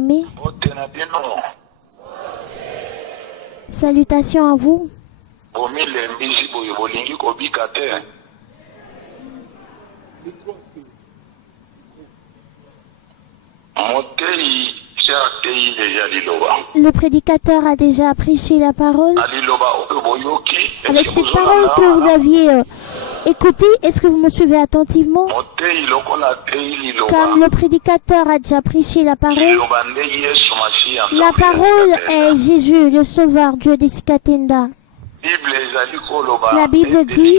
bien-aimés. Salutations à vous. Le prédicateur a déjà prêché la parole. Avec cette parole que vous aviez écoutée, est-ce que vous me suivez attentivement? Comme le prédicateur a déjà prêché la parole est Jésus, le Sauveur, Dieu des Sikatenda. La Bible dit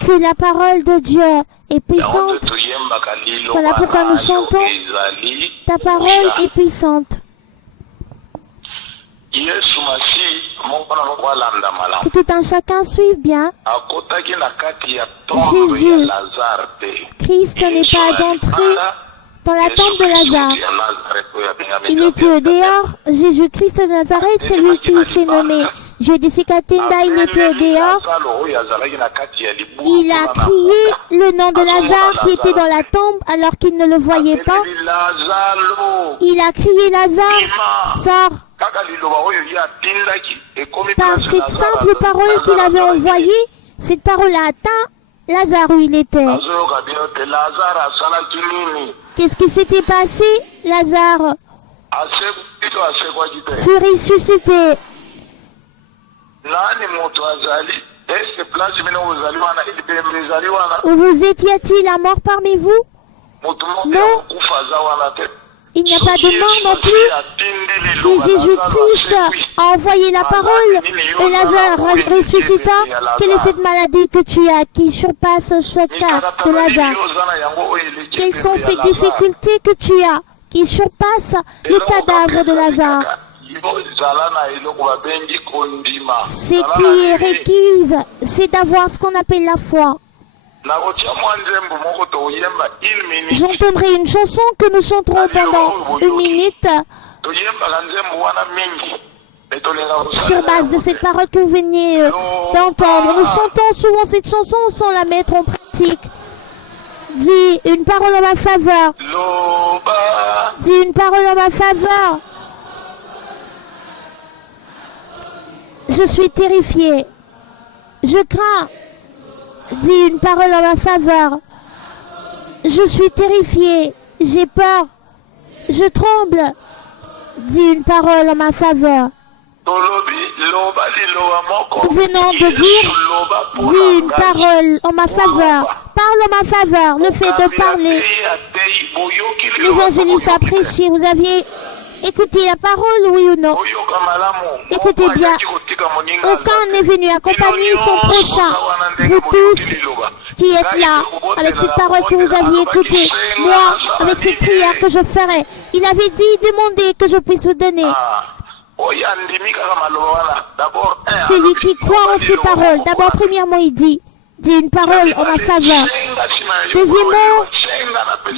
que la parole de Dieu est puissante. Voilà pourquoi nous chantons. Ta parole est puissante. Que tout un chacun suive bien. Jésus, Christ n'est pas entré dans la tombe de Lazare. Il était au dehors. Jésus-Christ de Nazareth, c'est lui qui s'est nommé Dieu des Sikatenda. Il était au dehors. Il a crié le nom de Lazare qui était dans la tombe alors qu'il ne le voyait pas. Il a crié Lazare, sors. Par cette simple parole qu'il avait envoyée, cette parole a atteint Lazare où il était. Qu'est-ce qui s'était passé? Lazare fut ressuscité. Où vous étiez-il à mort parmi vous? Non. Il n'y a pas de mort non plus. Si Jésus-Christ a envoyé la parole et Lazare ressuscita, quelle est cette maladie que tu as qui surpasse ce cas de Lazare? Quelles sont ces difficultés que tu as qui surpassent le cadavre de Lazare? Ce qui est requise, c'est d'avoir ce qu'on appelle la foi. J'entendrai une chanson que nous chanterons pendant 1 minute sur base de cette parole que vous veniez d'entendre. Nous chantons souvent cette chanson sans la mettre en pratique. Dis une parole en ma faveur. Dis une parole en ma faveur. Je suis terrifié. Je crains. Dis une parole en ma faveur. Je suis terrifié. J'ai peur. Je tremble. Dis une parole en ma faveur. Venant de dire, dis une parole en ma faveur. Parle en ma faveur. Le fait de parler. L'évangéliste a prêché. Vous aviez écouté la parole, oui ou non? Écoutez bien. Aucun n'est venu accompagner son prochain. Vous tous qui êtes là, avec cette parole que vous aviez écoutée, moi, avec cette prière que je ferai, il avait dit, demandez que je puisse vous donner. Celui qui croit en ces paroles, d'abord, premièrement, il dit une parole en ma faveur. Deuxièmement,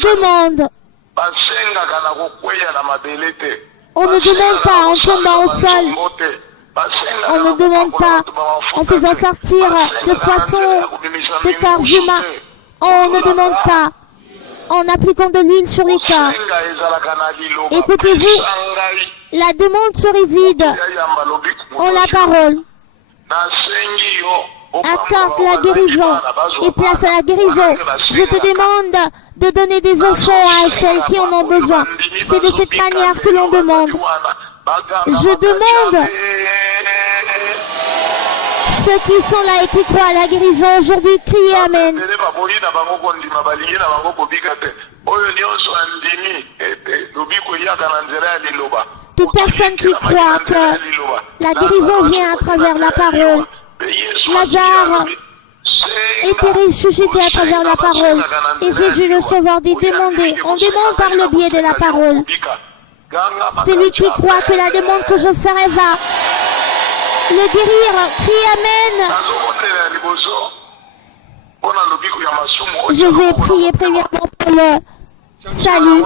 demande. On ne demande pas en tombant au sol. On ne demande pas en faisant sortir de poissons, de corps humains. On ne demande pas en appliquant de l'huile sur les corps. Écoutez-vous, la demande se réside en la parole. Accorde la guérison et place à la guérison. Je te demande de donner des enfants à celles qui en ont besoin. C'est de cette manière que l'on demande. Je demande ceux qui sont là et qui croient à la guérison aujourd'hui, criez Amen. Toute personne qui croit que la guérison vient à travers la parole. Lazare était ressuscité à travers la parole. Et Jésus le Sauveur dit demandez. On demande par le biais de la parole. Celui qui croit que la demande que je ferai va le guérir, crie Amen. Je vais prier premièrement pour le salut.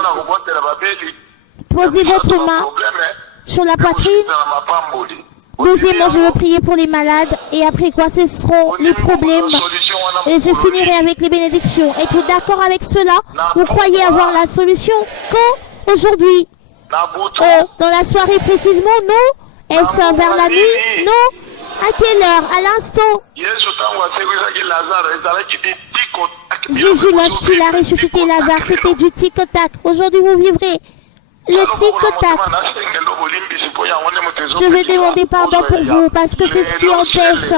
Posez votre main sur la poitrine. Deuxièmement, je veux prier pour les malades. Et après quoi, ce seront les problèmes. Et je finirai avec les bénédictions. Êtes-vous d'accord avec cela? Vous croyez avoir la solution? Quand? Aujourd'hui? Dans la soirée précisément? Non? Est-ce vers la nuit? Non? À quelle heure? À l'instant? Jésus, lorsqu'il a ressuscité Lazare, c'était du tic-tac. Aujourd'hui, vous vivrez le tic-tac. Je vais demander pardon pour vous parce que c'est ce qui empêche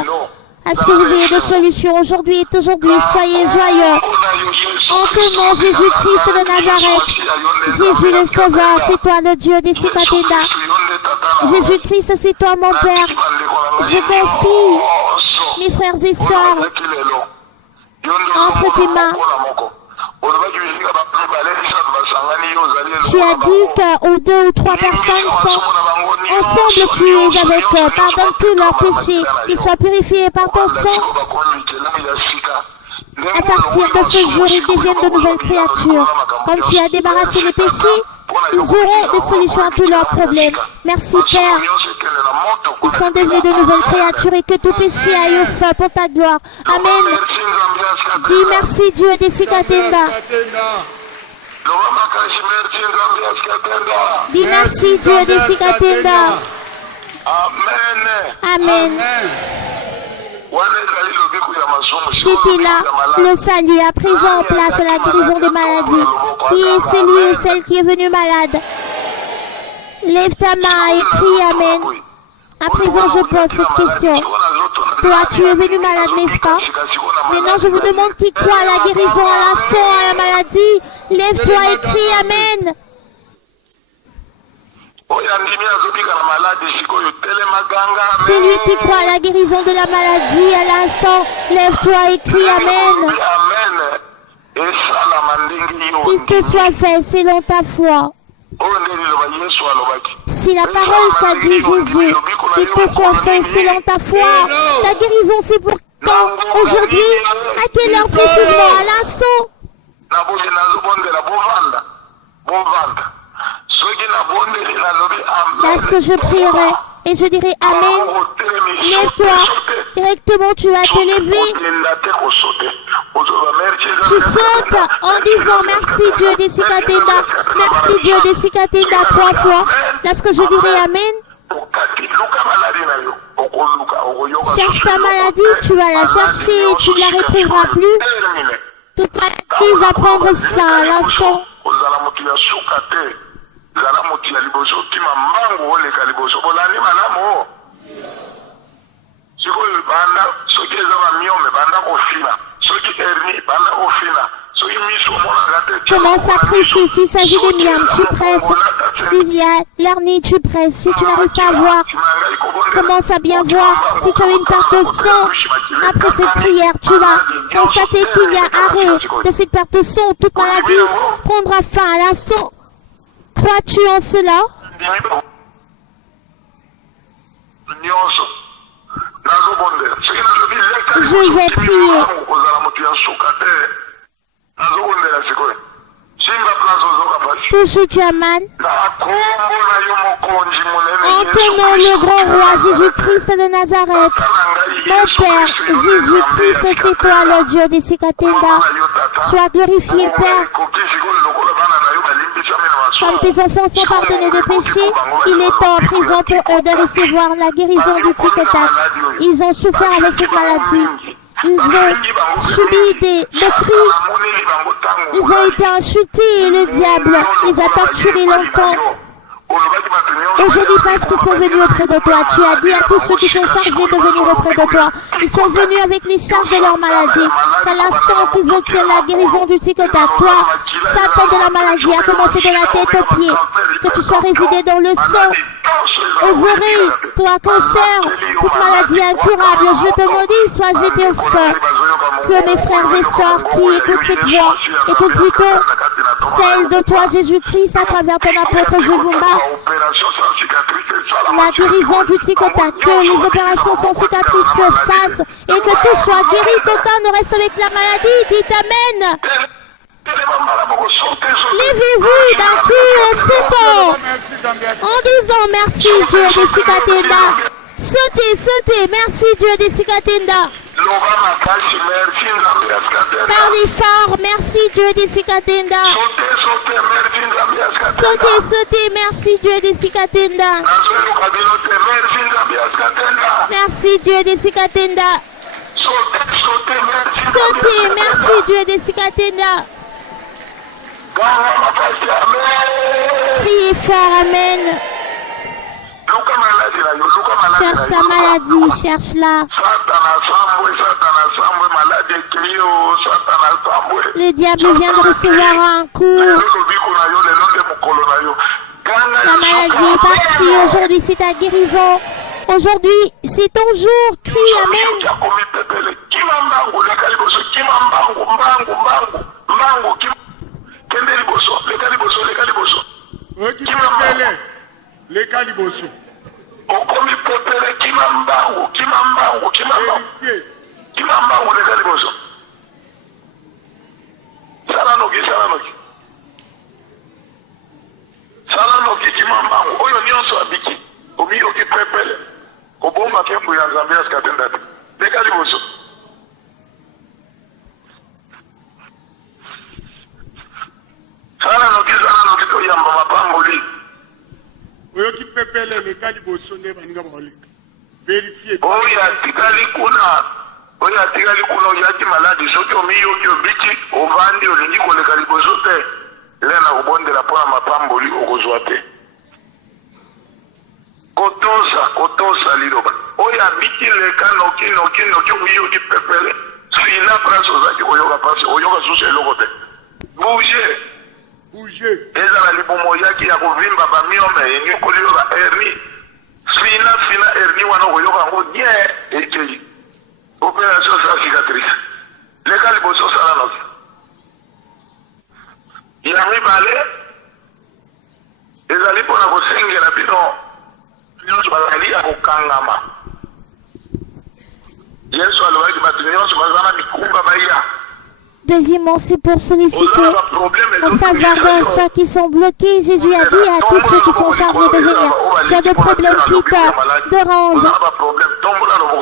à ce que vous ayez de solutions. Aujourd'hui est aujourd'hui. Soyez joyeux. En ton nom, Jésus-Christ de Nazareth. Jésus le Sauveur, c'est toi le Dieu des Sikatenda. Jésus-Christ, c'est toi mon Père. Je confie mes frères et sœurs entre tes mains. Tu as dit qu'aux 2 ou 3 personnes sont ensemble, tu es avec eux. Pardonne tous leurs péchés, qu'ils soient purifiés par ton sang. À partir de ce jour, ils deviennent de nouvelles créatures. Comme tu as débarrassé les péchés, ils auront des solutions à tous leurs problèmes. Merci Père. Ils sont devenus de nouvelles créatures et que tout péché aille au feu pour ta gloire. Amen. Dis merci Dieu des Sikatenda. Dis merci Dieu des Sikatenda. Amen. C'était là le salut, à présent en place la guérison des maladies. Qui est celui et celle qui est venu malade? Lève ta main et crie Amen. À présent je pose cette question. Toi tu es venu malade, n'est-ce pas? Maintenant je vous demande qui croit à la guérison à l'instant, à la maladie. Lève-toi et crie Amen. Celui qui croit à la guérison de la maladie à l'instant, lève-toi et crie Amen. Qu'il te soit fait selon ta foi. Si la parole t'a dit Jésus, qu'il te soit fait selon ta foi, la guérison c'est pour quand? Aujourd'hui? À quelle heure précisément? À l'instant? Lorsque je prierai et je dirai Amen, lève-toi, directement tu vas te lever. Tu sautes en disant merci Dieu des Sikatenda, merci Dieu des Sikatenda 3 fois. Lorsque je dirai Amen, cherche ta maladie, tu vas la chercher et tu ne la retrouveras plus. Toute maladie va prendre fin à l'instant. Commence à presser. S'il s'agit des miams, tu presses. S'il y a l'hernie, tu presses. Si tu n'arrives pas à voir, commence à bien voir. Si tu as une perte de sang, après cette prière, tu vas constater qu'il y a arrêt de cette perte de sang. Toute maladie prendra fin à l'instant. Crois-tu en cela? Je vais prier. Touche où tu as mal. En ton nom, le grand roi Jésus-Christ de Nazareth. Mon Père, Jésus-Christ, c'est toi le Dieu des Sikatenda. Sois glorifié, Père. Comme tes enfants sont pardonnés de péché, il est temps à présent pour eux de recevoir la guérison du tic-tac. Ils ont souffert avec cette maladie. Ils ont subi des moqueries. Ils ont été insultés et le diable les a torturés longtemps. Aujourd'hui, parce qu'ils sont venus auprès de toi, tu as dit à tous ceux qui sont chargés de venir auprès de toi, ils sont venus avec les charges de leur maladie. Qu'à l'instant qu'ils obtiennent la guérison du tic-tac, toi, Satan de la maladie, a commencé de la tête aux pieds, que tu sois résidé dans le sang, aux oreilles, toi, cancer, toute maladie incurable, je te maudis, sois jeté au feu. Que mes frères et sœurs qui écoutent cette voix, écoutent plutôt celle de toi, Jésus-Christ, à travers ton apôtre Jevumba. La guérison du tic-tac, que les opérations sans cicatrices se fassent et que tout soit guéri, qu'aucun ne reste avec la maladie. Dites Amen. Levez-vous d'un coup en sautant, en disant merci Dieu des Sikatenda. Sautez. Merci Dieu des Sikatenda. Parlez fort. Merci Dieu des Sikatenda. Sautez. Merci Dieu des Sikatenda. Merci Dieu des Sikatenda. Sautez. Merci Dieu des Sikatenda. Criez fort. Amen. Cherche ta maladie, cherche-la. Le diable vient de recevoir un coup. La maladie est partie. Aujourd'hui, c'est ta guérison. Aujourd'hui, c'est ton jour. Crie Amen. Okomi pepele kimambangu leka liboso salanoki kimambangu oyo nyonso abiki omiyoki pepele kobomba kembu ya Nzambe ya Sikatenda te leka liboso salanoki toyamba mapamboli oyo kipepele leka liboso nde baninga baoleka vérifier oyo atikali kuna oyaki maladi soki omiyoki obiki ovandi olingi koleka liboso te lena kobondela mpona mapamboli okozwa te kotosa liloba oyo abiki leka noki omiyoki pepele fina place ozaki koyoka pasi oyoka susu eloko te bouge ezala libumu yaki ya kovimba bamiome enyokoli yo ba hernie fina hernie wana okoyoka yango bien ekei opération sa cicatrice leka liboso sala noki ya mibale ezali mpona kosengela bino nyonso bazali ya kokangama yesu alobaki bato nyonso baza na mikumba baya. Deuxièmement, c'est pour solliciter en faveur de ceux qui sont bloqués. Jésus a dit à tous ceux qui sont chargés de venir. Tu as des problèmes qui te dérangent.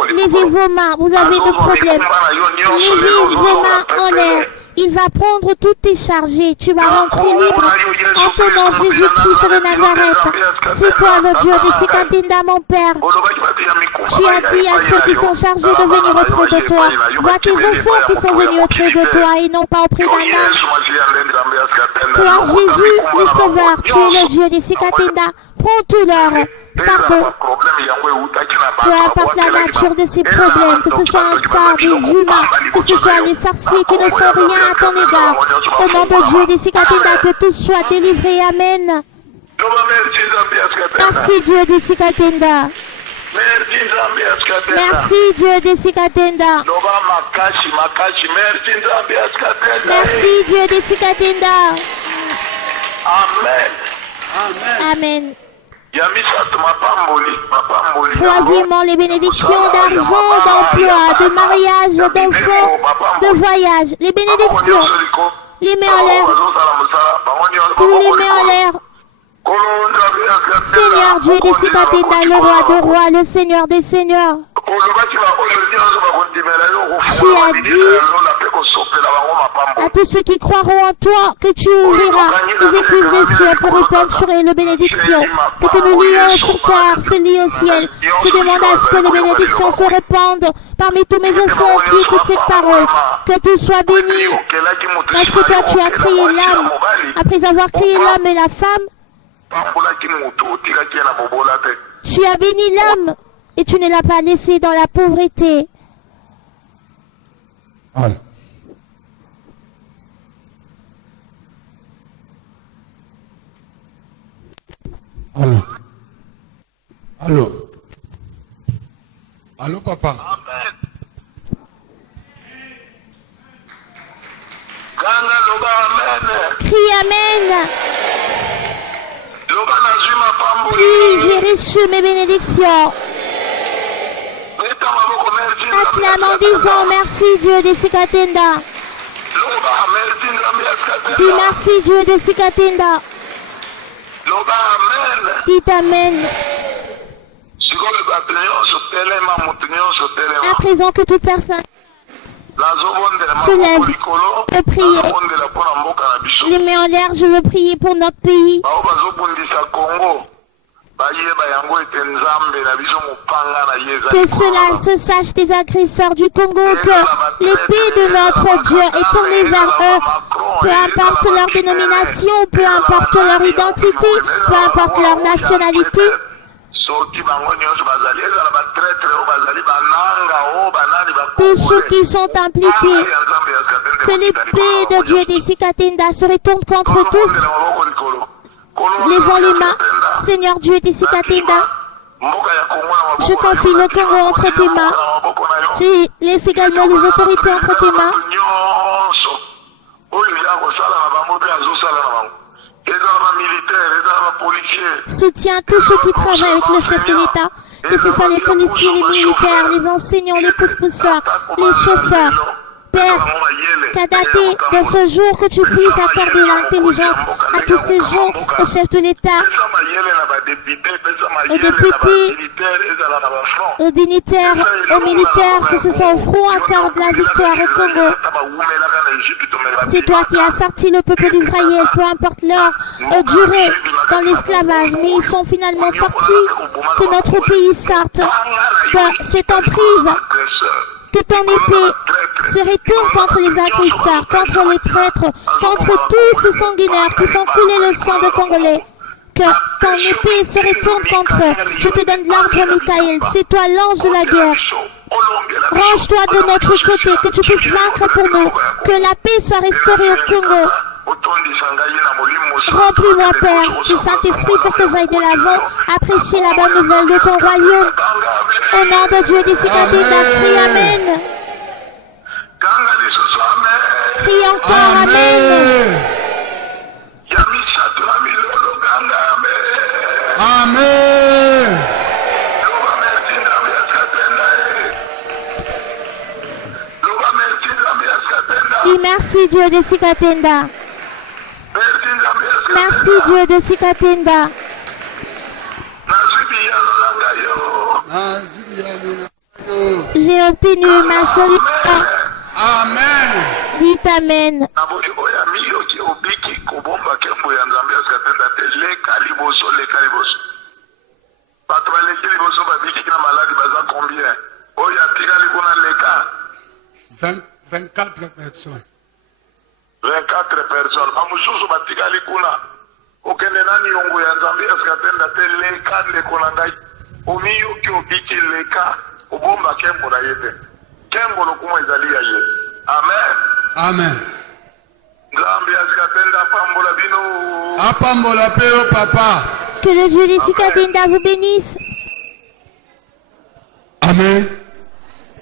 Levez vos mains, vous avez des problèmes. Levez vos mains en l'air. Il va prendre toutes tes charges. Tu vas rentrer libre en ton nom, Jésus-Christ de Nazareth. C'est toi le Dieu des Sikatenda, mon Père. Tu as dit à ceux qui sont chargés de venir auprès de toi. Vois tes enfants qui sont venus auprès de toi et non pas auprès d'un homme. Toi, Jésus, le Sauveur, tu es le Dieu des Sikatenda. Prends tout leur fardeau. Peu importe la nature de ces problèmes, que ce soit un sort des humains, que ce soit les sorciers qui ne font rien à ton égard. Au nom de Dieu des Sikatenda, que tout soit délivré. Amen. Merci Dieu des Sikatenda. Merci Dieu des Sikatenda. Merci Dieu des Sikatenda. Amen. Troisièmement, les bénédictions d'argent, d'emploi, de mariage, d'enfants, de voyage. Les bénédictions. Les mets en l'air. Tous les mets en l'air. Seigneur Dieu des Sikatenda, le roi des rois, le Seigneur des seigneurs. Tu as dit à tous ceux qui croiront en toi que tu ouvriras les écluses des cieux pour répandre sur eux les bénédictions. Ce que nous lions sur terre se lie au ciel. Je demande à ce que les bénédictions se répandent parmi tous mes enfants qui écoutent cette parole. Que tout soit béni. Parce que toi tu as créé l'âme. Après avoir créé l'homme et la femme, tu as béni l'homme et tu ne l'as pas laissé dans la pauvreté. Allô. Allô. Allô. Allô, papa. Crie Amen. Crie, j'ai reçu mes bénédictions. Acclame en disant merci Dieu des Sikatenda. Dis merci Dieu des Sikatenda. Dites Amen. À présent que toute personne se lève peut prier. Les mains en l'air, je veux prier pour notre pays. Que cela se sache des agresseurs du Congo, que l'épée de notre Dieu est tournée vers eux, peu importe leur dénomination, peu importe leur identité, peu importe leur nationalité. Tous ceux qui sont impliqués, que l'épée de Dieu des Sikatenda se retourne contre tous. Levons les mains, Seigneur Dieu des Sikatenda. Je confie le Congo entre tes mains. Je laisse également les autorités entre tes mains. Soutiens tous ceux qui travaillent avec le chef de l'État, que ce soit les policiers, les militaires, les enseignants, les pousse-pousseurs, les chauffeurs. Père, qu'à dater de ce jour que tu puisses accorder l'intelligence à tous ces gens, au chef de l'État, aux députés, aux dignitaires, aux militaires, que ce soit au front, accorde la victoire au Congo. C'est toi qui as sorti le peuple d'Israël, peu importe leur durée dans l'esclavage, mais ils sont finalement sortis, que notre pays sorte de cette emprise, que ton épée se retourne contre les agresseurs, contre les traîtres, contre tous ces sanguinaires qui font couler le sang de Congolais. Que ton épée se retourne contre eux. Je te donne l'ordre, Michael. C'est toi l'ange de la guerre. Range-toi de notre côté, que tu puisses vaincre pour nous. Que la paix soit restaurée au Congo. Remplis-moi, Père, du Saint-Esprit pour que j'aille de l'avant à prêcher la bonne nouvelle de ton royaume. Au nom de Dieu des Sikatenda, crie Amen. Crie encore Amen. Amen. Et merci Dieu de Sikatenda. Merci Dieu de Sikatenda. J'ai obtenu ma solution. Amen. Dites Amen. Vingt- 24 personnes. 24 personnes. Bamususu batikali kuna. Okende nani yongo ya Nzambe asikatenda te leka ndeko na ngai. Omiyoki obiki leka obomba kembo na yete. Kembo lokumo ezali ya ye. Amen. Amen. Nzambe asikatenda pambola bino. Apambola peo papa. Que le Dieu des Sikatenda vous bénisse. Amen.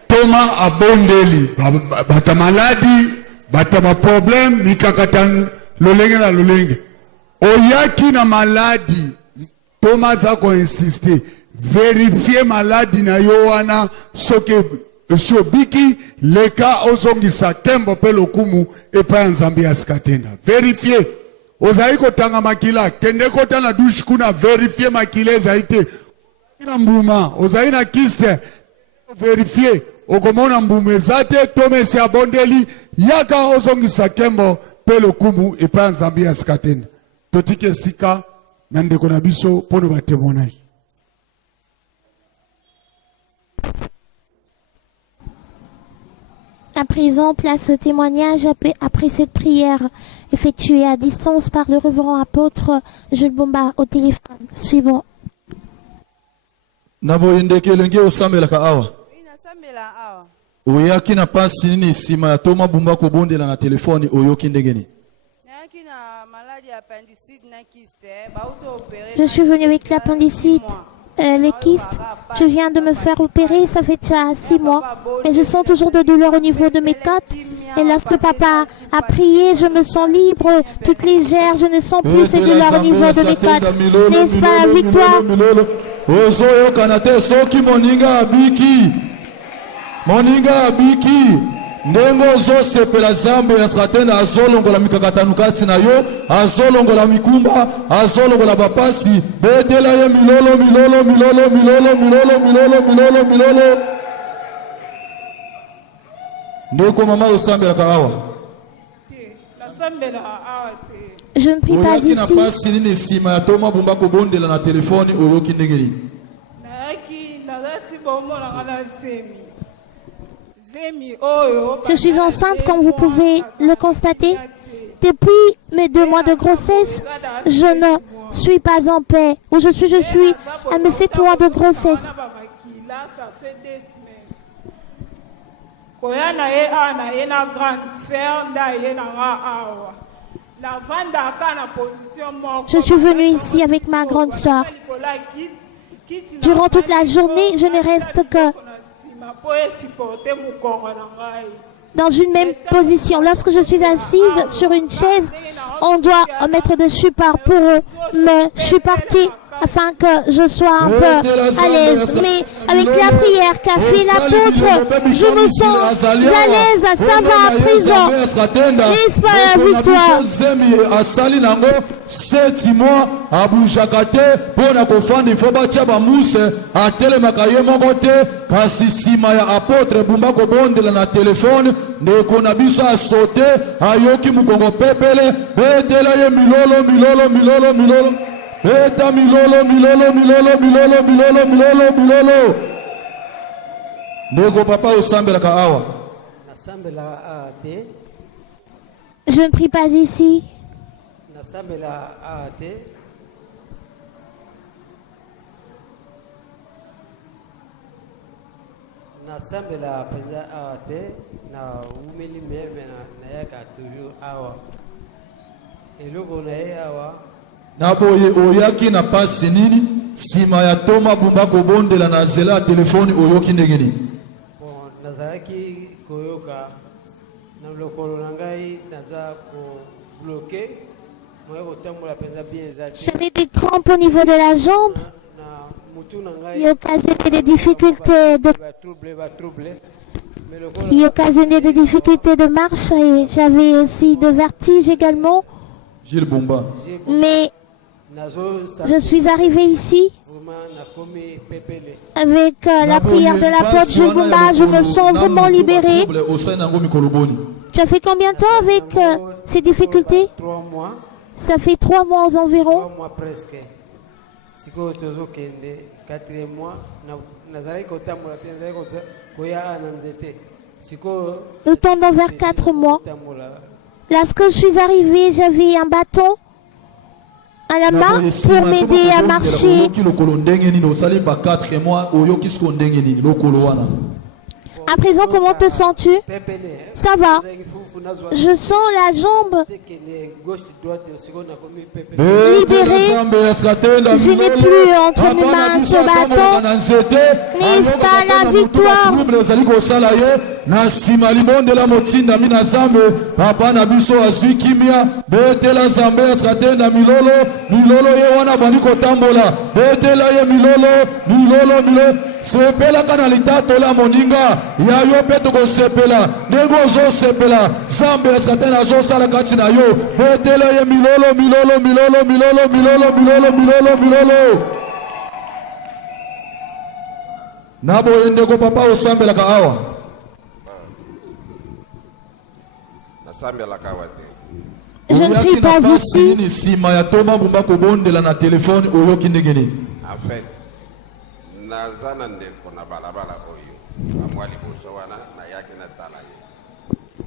Thomas abondeli. Bata maladi. Bata ba problème. Mikakatan lolenge na lolenge. Oyaki na maladi. Thomas a ko insister. Vérifier maladi na yoana. Soke sobiki leka ozongisa tembo pe lokumu epa Nzambe asikatenda. Vérifier. Ozayi kotanga makila. Kende kota na douche kuna vérifier makila zaite. Ina mbuma. Ozayi na kiste. Vérifier. Okomona mbume zate tome si abondeli yaka ozongisa kembo pe lokumu epa Nzambe asikatenda. Totike sika na ndeko na biso pono ba témoignage. À présent, place au témoignage après cette prière effectuée à distance par le révérend apôtre Jules Bomba au téléphone. Suivons. Naboyendekelenge osambelaka awa. Oyaki na pasi nini sima ya Thomas Bumba kobondela na telefoni oyoki ndengeni? Je suis venu avec l'appendicite, les kystes. Je viens de me faire opérer, ça fait déjà 6 mois. Mais je sens toujours de douleur au niveau de mes côtes. Et lorsque papa a prié, je me sens libre, toute légère. Je ne sens plus ces douleurs au niveau de mes côtes. N'est-ce pas la victoire? Ozoyo kanate soki moninga abiki. Moninga abiki. Ndengo ozosepela Zambe asakatenda azolongola mikakatano kati na yo, azolongola mikumba, azolongola bapasi, betela ye milolo milolo milolo milolo milolo milolo milolo milolo. Ndeko mama osambela ka awa. Je ne prie pas ici. Je suis enceinte, comme vous pouvez le constater. Depuis mes 2 mois de grossesse, je ne suis pas en paix. Où je suis à mes 7 mois de grossesse. Je suis venue ici avec ma grande soeur. Durant toute la journée, je ne reste que dans une même position. Lorsque je suis assise sur une chaise, on doit mettre de support pour me supporter afin que je sois un peu à l'aise. Mais avec la prière qu'a fait l'apôtre, je me sens à l'aise. Ça va à présent. N'est-ce pas la victoire? Kasi sima ya apotre bumba ko bondela na telefone ndeko na biso asote ayoki mukongo pepele betela ye milolo milolo milolo milolo beta milolo milolo milolo milolo milolo milolo milolo ndeko papa osambela ka awa nasambela ate. Je ne prie pas ici. Nasambela ate. Nasambela penza ate na umeli meme na yaka toujours awa eloko na ye awa na boye oyaki na pasi nini sima ya toma bumba kobondela na zela telefoni oyoki ndenge nini? Bon, nazalaki koyoka na lokolo na ngai naza ko bloqué moye kotambola penza bien ezaki. J'avais des crampes au niveau de la jambe. Qui occasionnait des difficultés de marche et j'avais aussi de vertige également. Mais je suis arrivée ici avec la prière de l'apôtre Jules Bumba. Je me sens vraiment libérée. Tu as fait combien de temps avec ces difficultés? 3 mois. Ça fait 3 mois environ. 3 mois presque. Siko tozo kende 4e mois nazali kotambola pe nazali koya na nzete. Siko nous tendons vers 4 mois. Lorsque je suis arrivée, j'avais un bâton à la main pour m'aider à marcher. À présent, comment te sens-tu? Ça va. Je sens la jambe libérée. Je n'ai plus entre mes mains ce bâton. N'est-ce pas la victoire? Na sima limonde la motinda mina zambe papa na biso azwi kimia betela zambe askatenda milolo milolo ye wana bandiko tambola betela ye milolo milolo milolo sepela kana litato la moninga ya yo peto ko sepela nego zo sepela zambe askatenda zo sala kati na yo betela ye milolo milolo milolo milolo milolo milolo milolo milolo nabo ende ko papa osambela ka awa. Je ne prie pas ici. En fait, nazana ndeko na balabala oyo amwali bosowana na yake na talaye.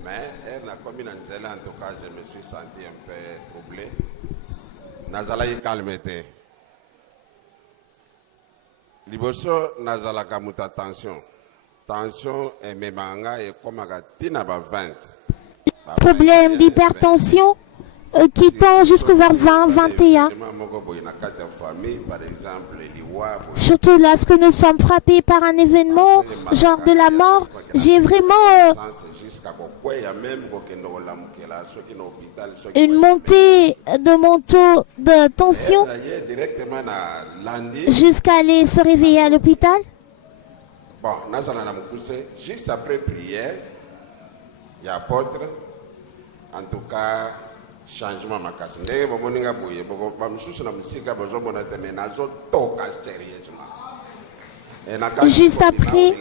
Mais elle n'a commis en tout cas je me suis senti un peu troublé. Nazala y calmete. Liboso nazala kamuta tension. Tension et memanga et comme tina ba 20. Problème d'hypertension qui tend jusqu'au vers 20-21. Surtout lorsque nous sommes frappés par un événement, genre de la mort, j'ai vraiment une montée de mon taux de tension jusqu'à aller se réveiller à l'hôpital. Bon, juste après prière, Il y a apôtre, en tout cas, changement makasi. Ndenge bomoninga boye, ba msusu na musika bozo monate mais nazo toka sérieusement. Juste après,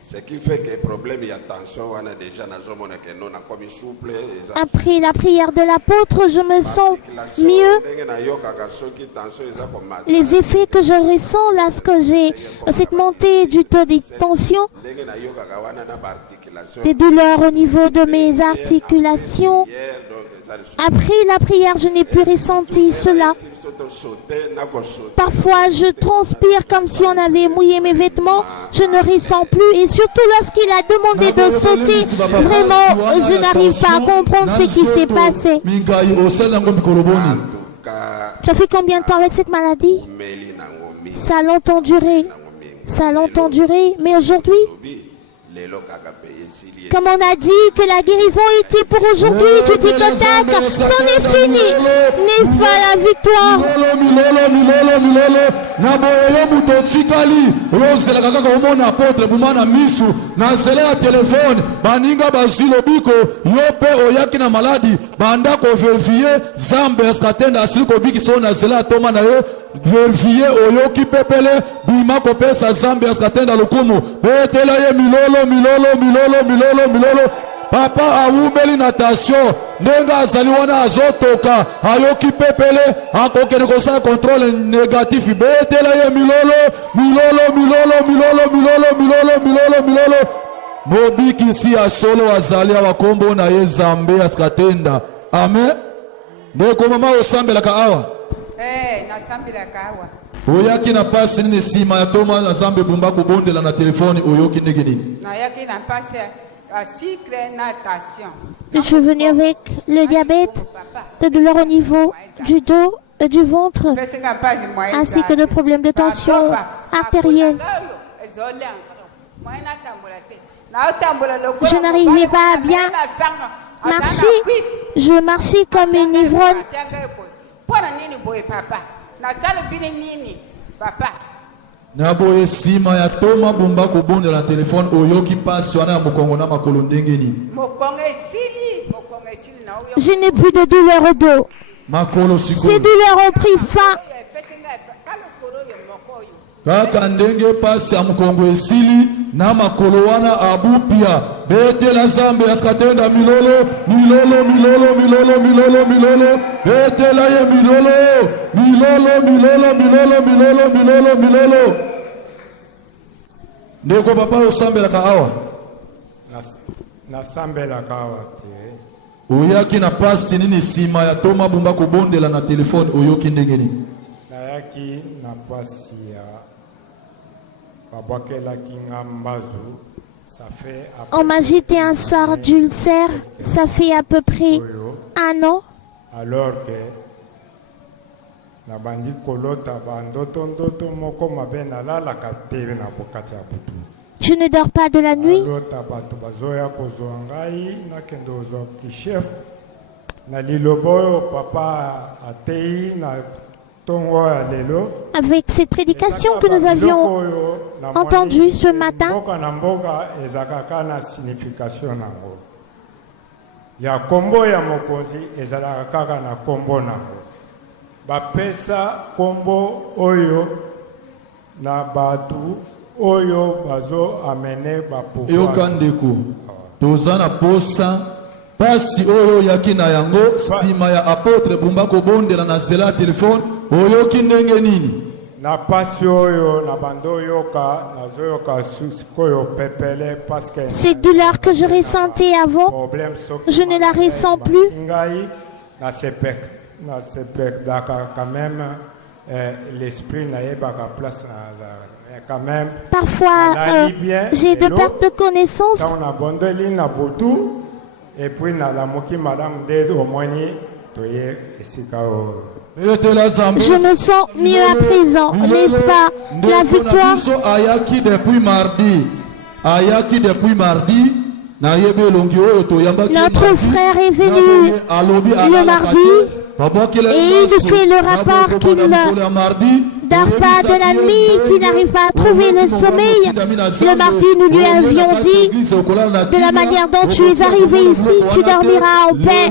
ce qui fait que le problème il y a tension, on a déjà souple. Après la prière de l'apôtre, je me sens mieux. Les effets que je ressens lorsque j'ai cette montée du taux de tension, des douleurs au niveau de mes articulations. Après la prière, je n'ai plus ressenti cela. Parfois, je transpire comme si on avait mouillé mes vêtements. Je ne ressens plus. Et surtout lorsqu'il a demandé de sauter, vraiment, je n'arrive pas à comprendre ce qui s'est passé. Ça fait combien de temps avec cette maladie? Ça a longtemps duré. Ça a longtemps duré. Mais aujourd'hui, comme on a dit que la guérison était pour aujourd'hui, tu dis que tac, c'en est fini. N'est-ce pas la victoire? Vérifier oyoki pepele bima kopesa zambi askatenda lukumu betela ye milolo papa awumeli natation ndenga azali wana azotoka ayoki pepele akokende kosala contrôle négatif betela ye milolo mobiki si asolo azali awakombo na ye zambe askatenda amen ndeko mama osambelaka awa oyaki na pasi nini sima ya toma na zambe bumba kubondela na telefone oyoki ndenge nini? Nayaki na pasi ya sucre na tension. Je suis venue avec le diabète, de douleurs au niveau du dos et du ventre, ainsi que de problèmes de tension artérielle. Je n'arrivais pas à bien marcher. Je marchais comme une ivrogne. Naboye sima ya toma bumba kubonde la telefone oyoki pasi wana ya mokongo na makolo ndenge nini? Je n'ai plus de douleur au dos. Ces douleurs ont pris fin. Kaka ndenge pasi ya mokongo esili na makolo wana abupia betela zambe askatenda milolo betela ye milolo ndeko papa osambelaka awa nasambelaka awa te oyaki na pasi nini sima ya toma bumba kobondela na telefone oyoki ndenge nini? nayaki na pasi ya on m'a jeté un sort d'ulcère, ça fait à peu près 1 an. Alors que je ne dors pas de la nuit. Avec cette prédication que nous avions entendue ce matin, pasi oyo yaki na yango sima ya apôtre bumba kobondela na zela telefone oyoki ndenge nini? na pasi oyo na bando yoka nazoyoka sikoyo pepele parce que cette douleur que je ressentais avant, je ne la ressens plus. na sepek daka quand même l'esprit na yebaka place na quand même parfois j'ai de pertes de connaissance. na bondeli na botu. Et puis, madame je me sens mieux à présent, n'est-ce pas? La victoire. Ayaki depuis mardi. Notre frère est venu le mardi et il fait le rapport qu'il d'Arpa de la nuit qui n'arrive pas à trouver le sommeil. Le mardi, nous lui avions dit, de la manière dont tu es arrivé ici, tu dormiras en paix.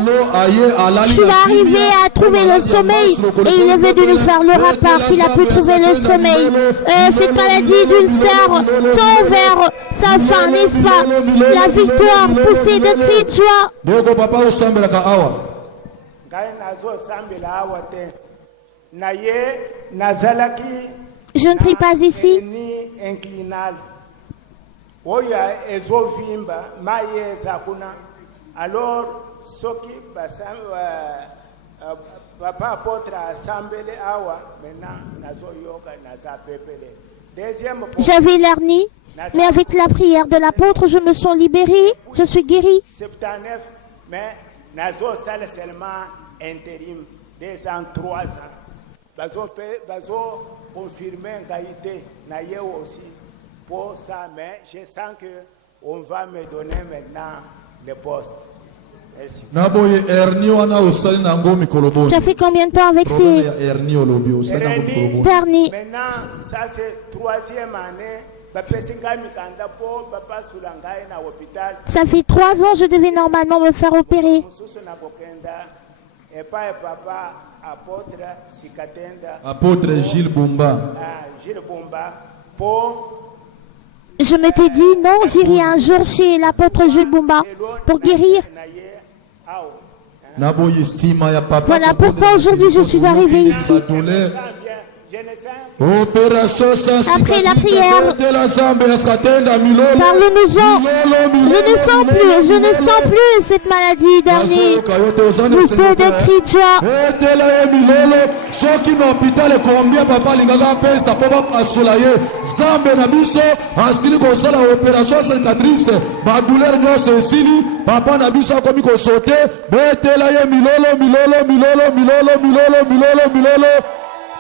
Tu vas arriver à trouver le sommeil. Et il est venu nous faire le rapport qu'il a pu trouver le sommeil. Cette maladie d'ulcère tend vers sa fin, n'est-ce pas? La victoire poussée de cris de joie. Je ne prie pas ici. Alors, papa apôtre assemblé awa maintenant nazo yoga naza pepele. Deuxième point. J'avais l'hernie, mais avec la prière de l'apôtre, je me sens libéré, je suis guéri. 79, mais nazo sale seulement intérim 2 ans 3 ans. Bazo confirmer ngaïté na ye aussi pour ça, mais je sens que on va me donner maintenant le poste. Tu as fait combien de temps avec ces hernies? Maintenant, ça c'est 3e année. Ça fait 3 ans, je devais normalement me faire opérer. Apôtre Gilles Bumba. Je m'étais dit, non, j'irai un jour chez l'apôtre Jules Bumba pour guérir. Voilà pourquoi aujourd'hui je suis arrivé ici. Après la prière, parlons-nous-en. Je ne sens plus cette maladie dernier. Poussée de cris de joie. Papa na biso akomi ko sauter betela ye milolo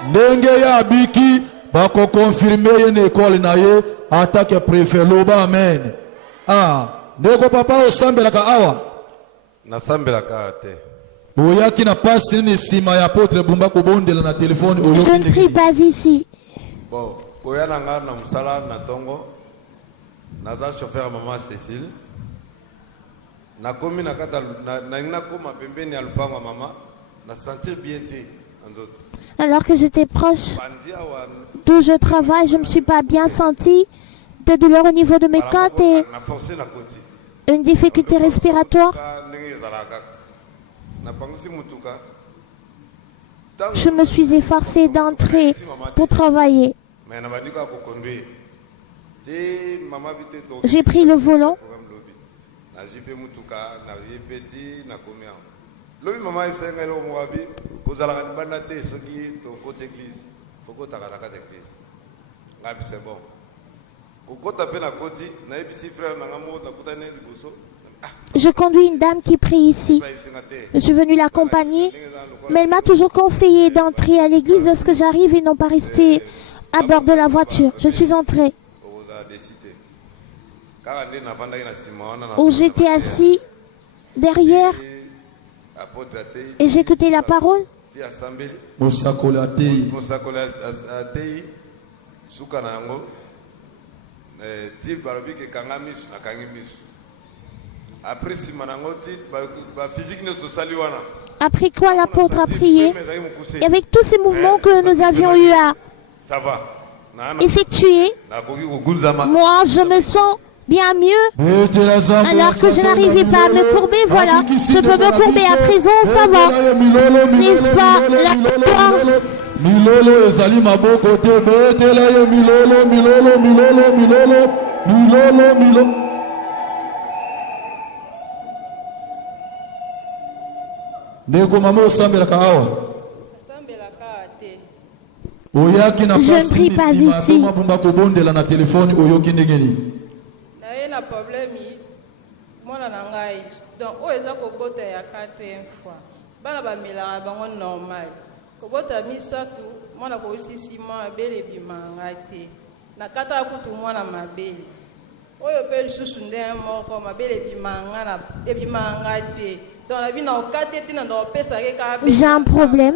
ndenge ya biki bako confirmer ye na école na ye attaque préfet loba amen. Ndeko papa osambelaka awa nasambelaka te oyaki na pasi ni sima ya apôtre Bumba kobondela na téléphone oyo. Je ne prie pas ici. Bon koyana nga na musala na tongo naza chauffeur maman Cécile. Nakomi nakata na koma pembeni ya lupango mama na sentir bien te andoto. Alors que j'étais proche d'où je travaille, je ne me suis pas bien senti, de douleur au niveau de mes côtes et une difficulté respiratoire. Je me suis efforcé d'entrer pour travailler. J'ai pris le volant. Je conduis une dame qui prie ici. Je suis venu l'accompagner, mais elle m'a toujours conseillé d'entrer à l'église lorsque j'arrive et non pas rester à bord de la voiture. Je suis entré où j'étais assis derrière et j'écoutais la parole. Après quoi l'apôtre a prié et avec tous ces mouvements que nous avions eu à effectuer, moi je me sens bien mieux. Alors que je n'arrivais pas à me courber, voilà, je peux me courber à présent, ça va. N'est-ce pas la victoire? Milolo ezali maboko te betela ye milolo. Ndeko mama osambelaka awa. Oyaki na pasi ni sima Bumba kobondela na telefone oyoki ndengeni. Na problème mona na ngai donc o eza kobota ya 4e fois bana ba milaka bango normal kobota misatu mona ko sisi ma bele bimanga te na kata kutu mona mabele oyo pe lisusu nde moko mabele bimanga na ebimanga te donc la bina okate tina ndo pesa ke ka. J'ai un problème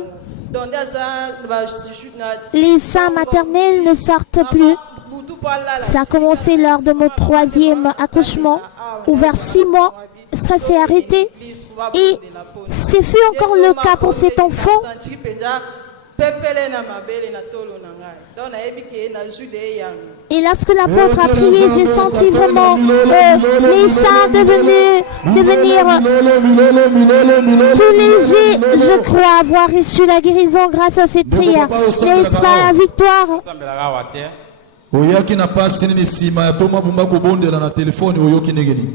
Les seins maternels ne sortent plus. Ça a commencé lors de mon 3e accouchement, où vers 6 mois, ça s'est arrêté. Et ce fut encore le cas pour cet enfant. Et lorsque l'apôtre a prié, j'ai senti vraiment mes seins devenir tout légers. Je crois avoir reçu la guérison grâce à cette prière. N'est-ce pas la victoire? Oyaki na pasi ni sima ya toma bumba kobondela na telefone oyoki negeni.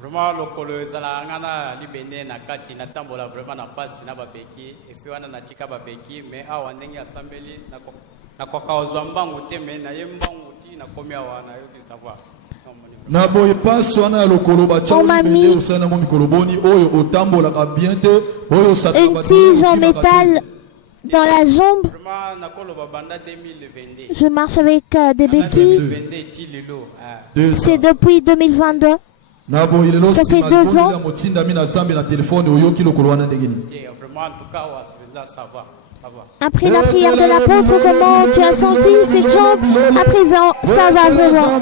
Vraiment lokolo ezala ngana libende na kati na tambola vraiment na pasi na babeki efi wana na tika babeki mais awa ndenge asambeli na kwa kaozwa mbangu te mais na yembangu ti na komia wana yoki savoir. Na boye paso wana ya lokolo ba chawo libende osana mo mikoloboni oyo otambola ka bien te oyo sakaba. Une tige en métal dans la jambe. Je marche avec des béquilles. C'est depuis 2022. Ça fait 2 ans. Après la prière de l'apôtre, comment tu as senti cette jambe? À présent, ça va vraiment.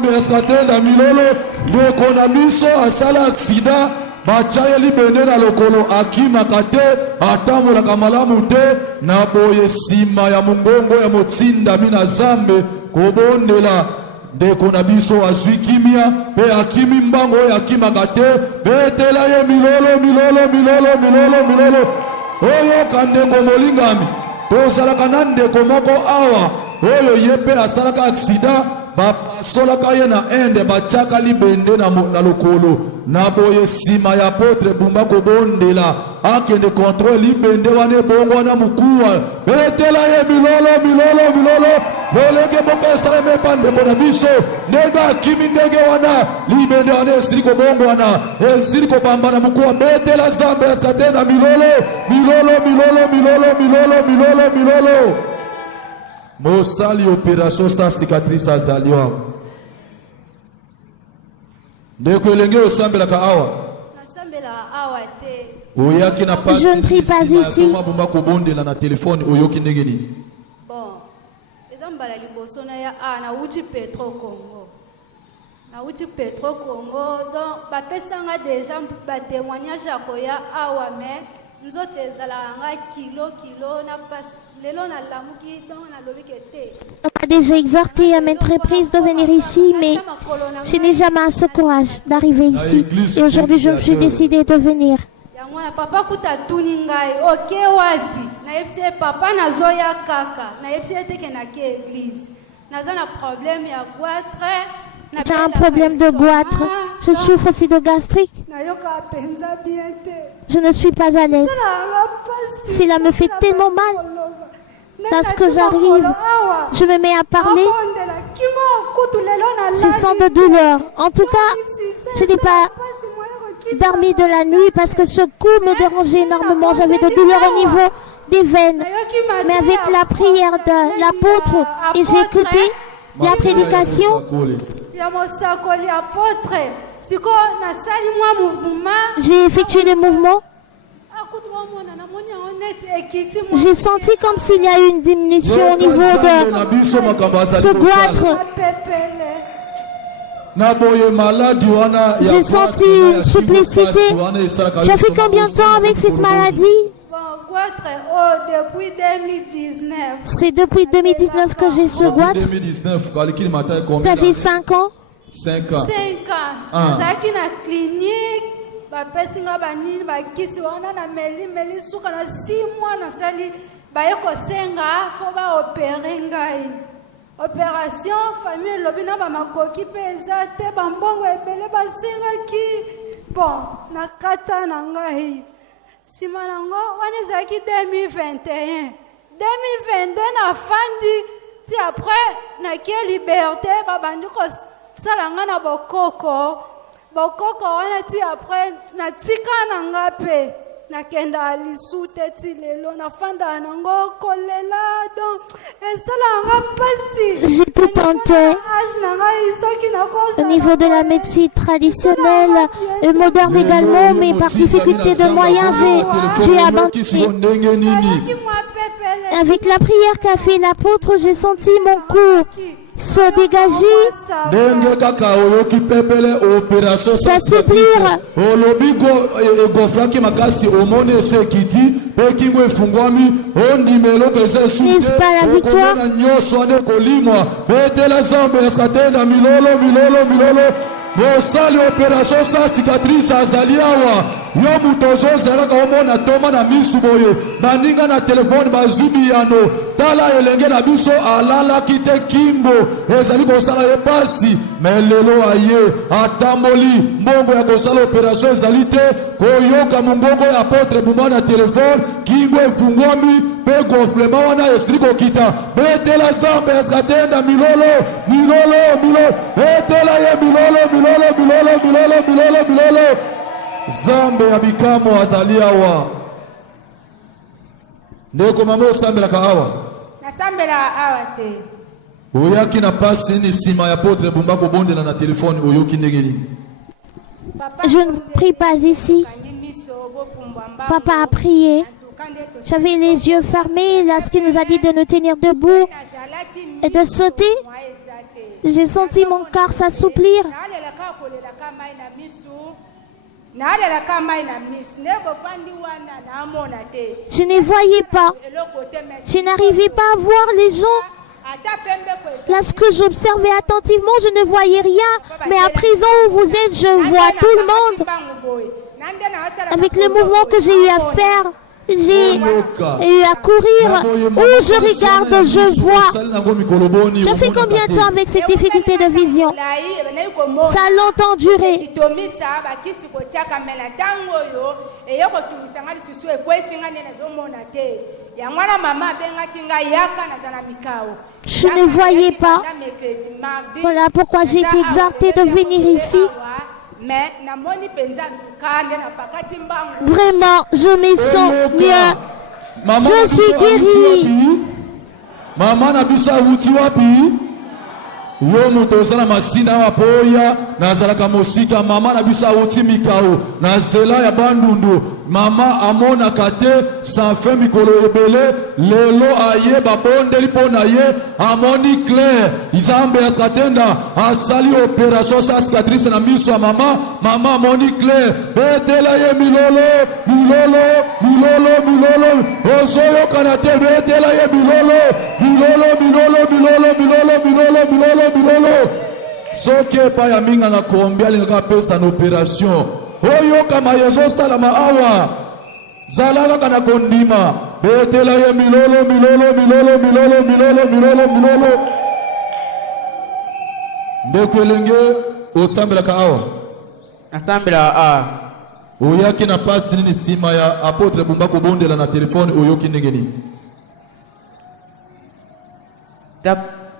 Bachayeli bende na lokolo akimaka te atambolaka malamu te na boye nsima ya mongongo ya motsinda mina zambe kobondela ndeko na biso azwi kimia mpe akimi mbango oyo akimaka te betela ye milolo oyoka ndeko molingami tozalaka na ndeko moko awa oyo ye mpe asalaka aksida basolaka ye na ende batiaka libende na lokolo na boye nsima ya apotre bumba kobondela akende kontrole libende wana ebongo wana mokuwa betela ye milolo lolenge moko esalema epa ndeko na biso ndenge akimi ndenge wana libende wana esili kobongo wana esili kobambana mokuwa betela zambe eska te na milolo mosali opération sans cicatrice azali wana ndeko elenge osambelaka awa oyaki na pasi je ne prie pas ici. Bumba kobondela na telefone oyoki ndenge nini? Bon, ezambala liboso na ya na uti Petro Congo. Na uti Petro Congo donc bapesanga déjà ba témoignage akoya awa mais nzote ezala nga kilo na passe. On m'a déjà exhorté à maintes reprises de venir ici, mais je n'ai jamais ce courage d'arriver ici. Et aujourd'hui, je me suis décidé de venir. Papa kuta tuningai oke wapi na yepse papa nazoya kaka na yepse teke na ke église nazana problème ya goitre. J'ai un problème de goitre. Je souffre aussi de gastrique. Je ne suis pas à l'aise. Cela me fait tellement mal. Lorsque j'arrive, je me mets à parler. Je sens de douleur. En tout cas, je n'ai pas dormi de la nuit parce que ce coup me dérangeait énormément. J'avais de douleur au niveau des veines. Mais avec la prière de l'apôtre et j'ai écouté la prédication, j'ai effectué le mouvement. J'ai senti comme s'il y a eu une diminution au niveau de ce goitre. J'ai senti une supplicité. Tu as fait combien de temps avec cette maladie? C'est depuis 2019 que j'ai ce goitre. Ça fait 5 ans. 5 ans. Zaki na clinique. Bapesinga banini bakisi wana na meli suka na 6 mois na sali baye kosenga fo ba opérer ngai opération famille lobina ba makoki pesa te bambongo ebele basenga ki bon na kata na ngai simanango wana zaki 2021 na fandi ti après na ki liberté babandi ko salanga na bokoko wana ti après na tika na ngape nakenda lisuta eti lelo nafanda nango kolela donc esalanga pasi. J'ai tout tenté. Au niveau de la médecine traditionnelle et moderne également, mais par difficulté de moyens, j'ai abandonné. Avec la prière qu'a fait l'apôtre, j'ai senti mon cou se dégager, s'assouplir. N'est-ce pas la victoire? Bosali opération sa cicatrice azali awa yo mutozo zalaka omona toma na misu boye baninga na telefone bazubi yano tala elenge na biso alala kite kimbo ezali kosala ye pasi melelo aye atamboli mbongo ya kosala opération ezali te koyoka mongongo ya apotre buma na telefone kingo efungwami pe gonflema wana esili kokita betela zambe eskatenda milolo betela ye milolo zambe ya bikamo azali awa ndeko mama osambelaka awa nasambela awa te oyaki na pasi ni sima ya apotre bumba kobondela na telefone oyoki ndenge nini? Je ne prie pas ici. Papa a prié. J'avais les yeux fermés lorsqu'il nous a dit de nous tenir debout et de sauter. J'ai senti mon corps s'assouplir. Je ne voyais pas. Je n'arrivais pas à voir les gens. Lorsque j'observais attentivement, je ne voyais rien. Mais à présent où vous êtes, je vois tout le monde. Avec le mouvement que j'ai eu à faire, j'ai eu à courir. Où je regarde, je vois. Je fais combien de temps avec cette difficulté de vision? Ça a longtemps duré. Je ne voyais pas. Voilà pourquoi j'ai été exhortée de venir ici. Vraiment, je me sens mieux. Je suis guérie. Maman n'a pu savoir yo moto osala masina wa poya nazalaka mosika mama na biso awuti mikao na zela ya bandundu mama amonaka te sanfe mikolo ebele lelo aye babondeli mpo na ye amoni clair izambe askatenda asali opération sa cicatrice na miso ya mama amoni clair betela ye milolo ozoyokana te betela ye milolo soki epai ya minga na Colombie alingaka apesa na opération oyo kama ezosalama awa zala kaka na kondima betela ye milolo ndeko elenge osambelaka awa nasambela a oyaki na pasi nini nsima ya apotre bumba kobondela na telefone oyoki ndenge nini?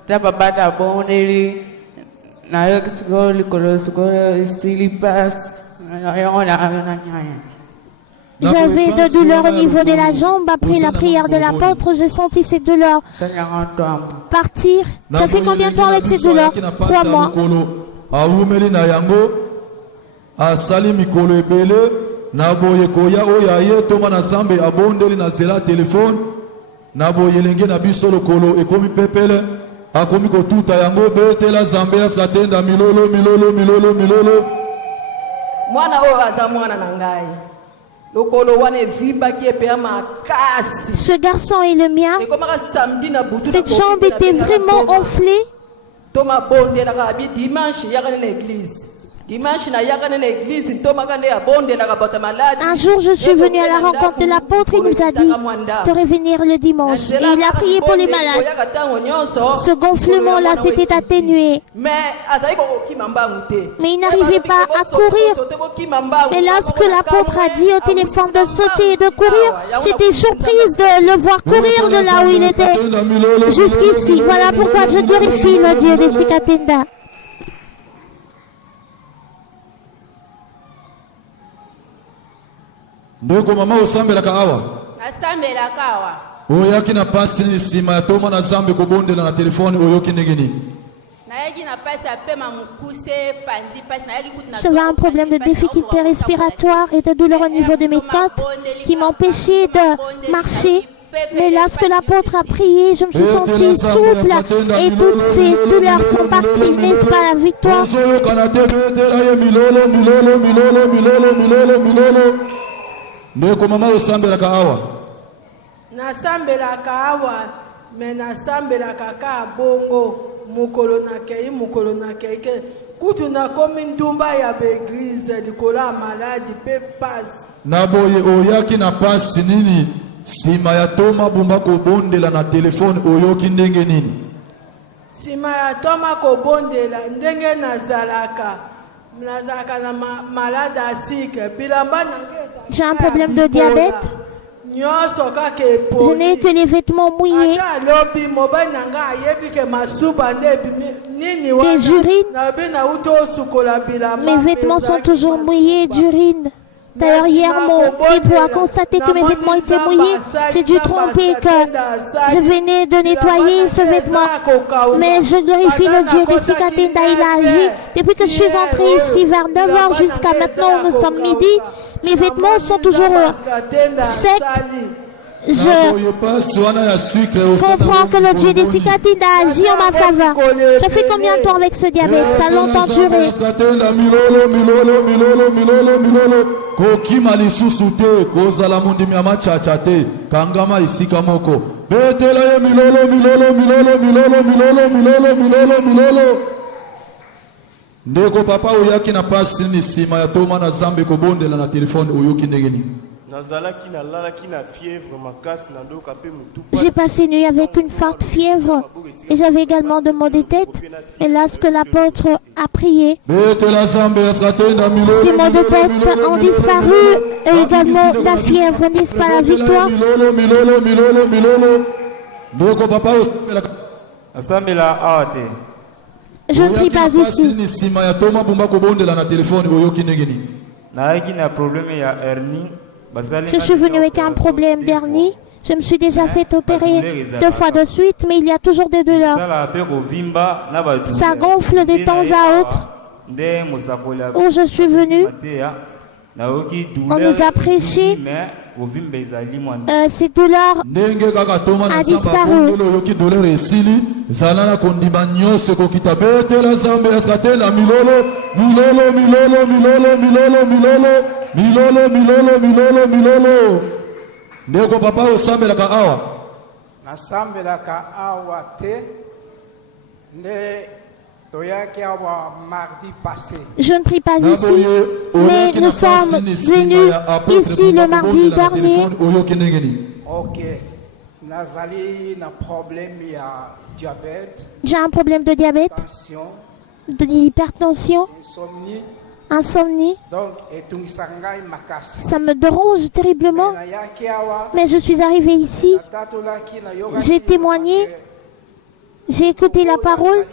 Tababata bondeli na yo kisiko likolo silipas J'avais de douleurs au niveau de la jambe. Après la prière de l'apôtre, j'ai senti ces douleurs partir. Ça fait combien de temps avec ces douleurs? 3 mois. Asali mikolo ebele na boye koya oya ye toma na zambe abondeli na zela telefone na boye lenge na biso lokolo ekomi pepele akomi kotuta yango betela zambe askatenda milolo mwana oyo aza mwana na ngai lokolo wana evibaki epeya makasi. Ce garçon est le mien. Cette jambe était vraiment enflée. Toma bondelaka abi dimanche yakane na église. Un jour, je suis venu à la rencontre de l'apôtre. Il nous a dit de revenir le dimanche. Et il a prié pour les malades. Ce gonflement-là s'était atténué. Mais il n'arrivait pas à courir. Et lorsque l'apôtre a dit au téléphone de sauter et de courir, j'étais surprise de le voir courir de là où il était jusqu'ici. Voilà pourquoi je glorifie le Dieu de Sikatenda. ndeko mama osambelaka awa nasambelaka awa oyaki na pasi nsima ya toma na zambe kobondela na telefone oyoki ndenge nini? J'avais un problème de difficulté respiratoire et de douleur au niveau de mes côtes qui m'empêchait de marcher. Mais lorsque l'apôtre a prié, je me suis sentie souple et toutes ces douleurs sont parties. N'est-ce pas la victoire? Nasambelaka awa me nasambelaka ka bongo mukolo na kei ke kutu nakomi ndumba ya beglise likolo ya maladi pe pasi na boye oyaki na pasi nini sima ya toma bumba kobondela na telefone oyoki ndenge nini? Sima ya toma kobondela ndenge nazalaka na malade asike bilamba nange. J'ai un problème de diabète. Je n'ai que les vêtements mouillés, des urines. Mes vêtements sont toujours mouillés d'urine. D'ailleurs, hier, mon époux a constaté que mes vêtements étaient mouillés. J'ai dû tromper que je venais de nettoyer ce vêtement. Mais je glorifie le Dieu des Sikatinda, il a agi. Depuis que je suis rentrée ici vers 9h jusqu'à maintenant, nous sommes midi. Mes vêtements sont toujours secs. Je comprends que le Dieu des Sikatinda a agi en ma faveur. J'ai fait combien de temps avec ce diabète? Ça a longtemps duré. Ndeko papa oyaki na pasi ni sima ya toma na zambe kobondela na telefone oyoki ndenge nini? J'ai passé une nuit avec une forte fièvre et j'avais également de maux de tête. Et lorsque l'apôtre a prié, ces maux de tête ont disparu et également la fièvre, n'est-ce pas la victoire? Je ne prie pas ici. Je suis venu avec un problème d'hernie. Je me suis déjà fait opérer 2 fois de suite, mais il y a toujours des douleurs. Ça gonfle de temps à autre. Où je suis venu, on nous a prêché. Ces douleurs a disparu. Ndeko papa osambelaka awa nasambelaka awa te nde toyaki awa mardi passé. Je ne prie pas ici, mais nous sommes venus ici le mardi dernier. Ok, nazali na problème ya diabète. J'ai un problème de diabète, d'hypertension, insomnie. Ça me dérange terriblement. Mais je suis arrivé ici, j'ai témoigné, j'ai écouté la parole.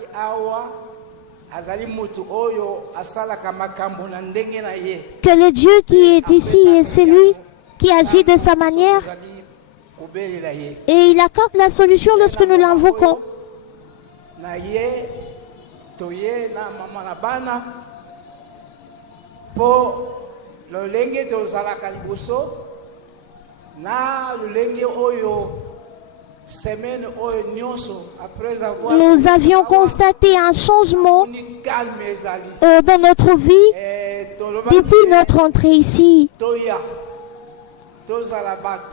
Que le Dieu qui est ici est celui qui agit de sa manière et il accorde la solution lorsque nous l'invoquons. Nous avions constaté un changement dans notre vie depuis notre entrée ici.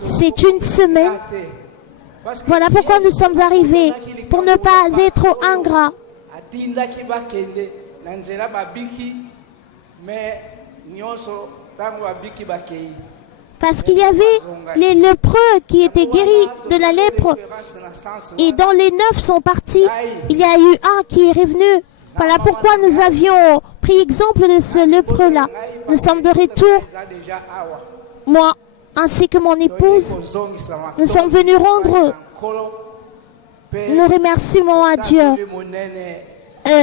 C'est une semaine. Voilà pourquoi nous sommes arrivés, pour ne pas être ingrats. Parce qu'il y avait les lépreux qui étaient guéris de la lèpre. Et dans les 9 sont partis. Il y a eu un qui est revenu. Voilà pourquoi nous avions pris exemple de ce lépreux-là. Nous sommes de retour. Moi, ainsi que mon épouse, nous sommes venus rendre nos remerciements à Dieu.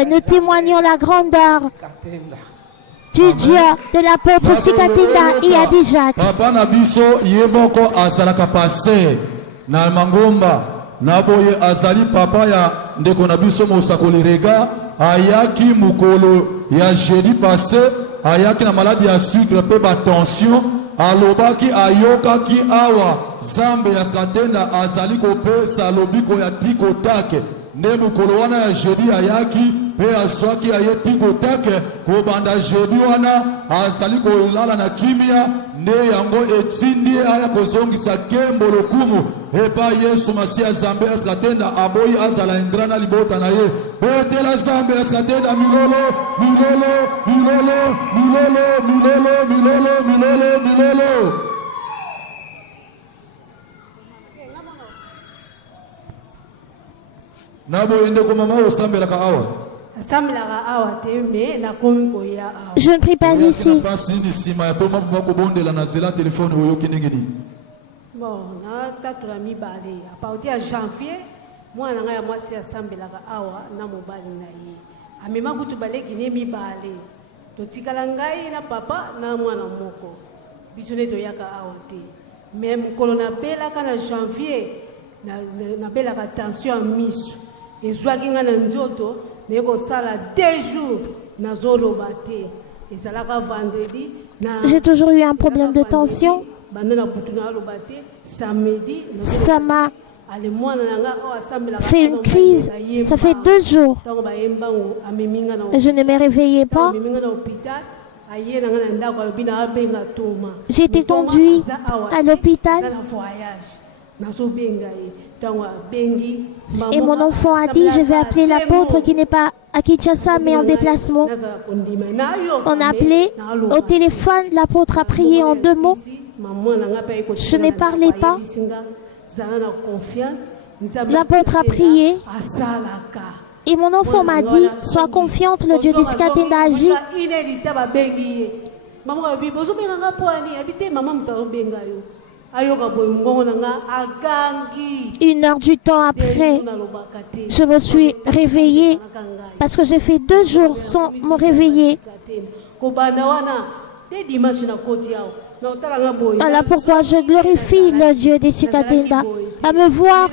Nous témoignons la grandeur du Dieu de l'apôtre Sikatenda et Adijak. Papa Nabiso yeboko azalaka pasteur na mangomba na boye azali papa ya ndeko Nabiso mosakoli rega ayaki mukolo ya jeudi passé ayaki na maladie ya sucre pe ba tension alobaki ayokaki awa Zambe ya Sikatenda azali kopesa lobiko ya tiko take ne mukolo wana ya jeudi ayaki pe aswaki aye tiko take kobanda jeudi wana azali kolala na kimia ne yango etindi aya kozongisa kembo lokumu epa Yesu Masia Zambe ya Sikatenda aboyi azala ingrana libota na ye betela Zambe ya Sikatenda milolo milolo milolo milolo milolo milolo milolo milolo. Je ne prie pas ici. Bon, na tatula mibale à partir de janvier mwana nga ya mwasi asambelaka awa na mobali na ye amema kutu baleki ne mibale totikala ngai na papa na mwana moko biso ne toyaka awa te mais mokolo nabelaka na janvier nabelaka tension ya miso ezwaki nga na nzoto naye kosala 2 jours nazoloba te ezalaka vendredi. J'ai toujours eu un problème de tension. Ça m'a fait une crise. Ça fait 2 jours. Et je ne me réveillais pas. J'ai été conduit à l'hôpital. Et mon enfant a dit, je vais appeler l'apôtre qui n'est pas à Kinshasa mais en déplacement. On a appelé au téléphone, l'apôtre a prié en 2 mots. Je ne parlais pas. L'apôtre a prié. Et mon enfant m'a dit, sois confiante, le Dieu de Sikatenda agit. 1 heure du temps après, je me suis réveillée parce que j'ai fait 2 jours sans me réveiller. Voilà pourquoi je glorifie le Dieu de Sikatenda. À me voir,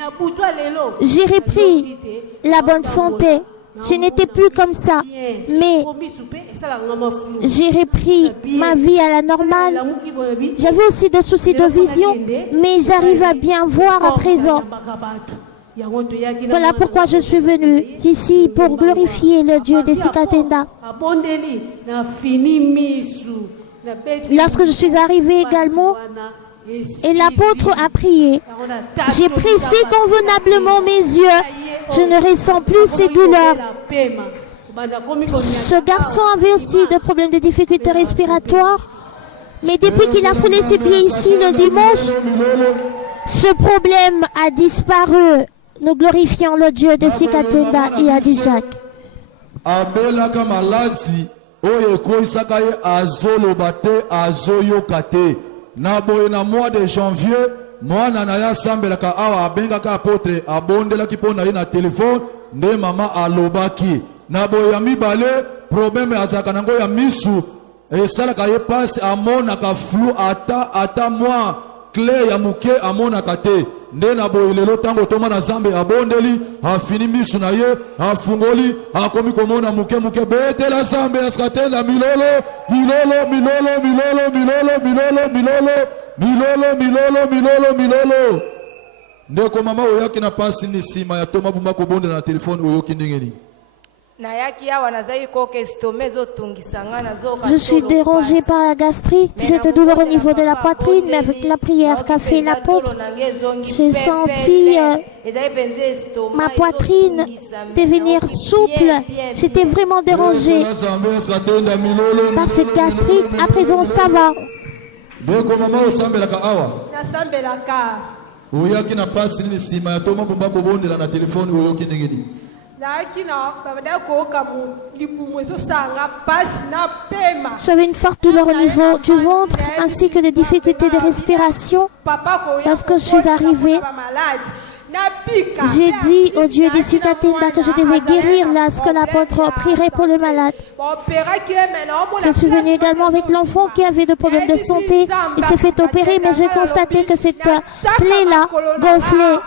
j'ai repris la bonne santé. Je n'étais plus comme ça, mais j'ai repris ma vie à la normale. J'avais aussi des soucis de vision, mais j'arrive à bien voir à présent. Voilà pourquoi je suis venue ici pour glorifier le Dieu de Sikatenda. Lorsque je suis arrivée également, et l'apôtre a prié, j'ai pressé convenablement mes yeux, je ne ressens plus ces douleurs. Ce garçon avait aussi des problèmes de difficultés respiratoires, mais depuis qu'il a foulé ses pieds ici le dimanche, ce problème a disparu. Nous glorifions le Dieu de Sikatenda et Adijak. Na boye na mois de janvier mwana na ya sambelaka awa abengaka apotre abondelaki mpo na ye na telefone nde mama alobaki na boye ya mibale probleme azalaka nango ya misu esalaka ye pasi amonaka flou ata mwa clé ya moke amonaka te nde na boye lelo ntango toma na Zambe abondeli afini misu na ye afungoli akomi komona moke betela Zambe ya Sikatenda milolo milolo milolo milolo milolo milolo milolo milolo milolo milolo ndeko mama oyaki na pasi ni sima ya toma bumba kobondela na telefone oyoki ndenge nini. Je suis dérangée par la gastrite, j'ai des douleurs au niveau de la poitrine, mais avec la prière qu'a fait l'apôtre, j'ai senti ma poitrine devenir souple. J'étais vraiment dérangée par cette gastrite. À présent, ça va. J'avais une forte douleur au niveau du ventre ainsi que des difficultés de respiration. Lorsque je suis arrivée, J'ai dit au Dieu des Sikatenda que je devais guérir lorsque l'apôtre prierait pour le malade. Je suis venue également avec l'enfant qui avait des problèmes de santé. Il s'est fait opérer, mais j'ai constaté que cette plaie-là gonflait.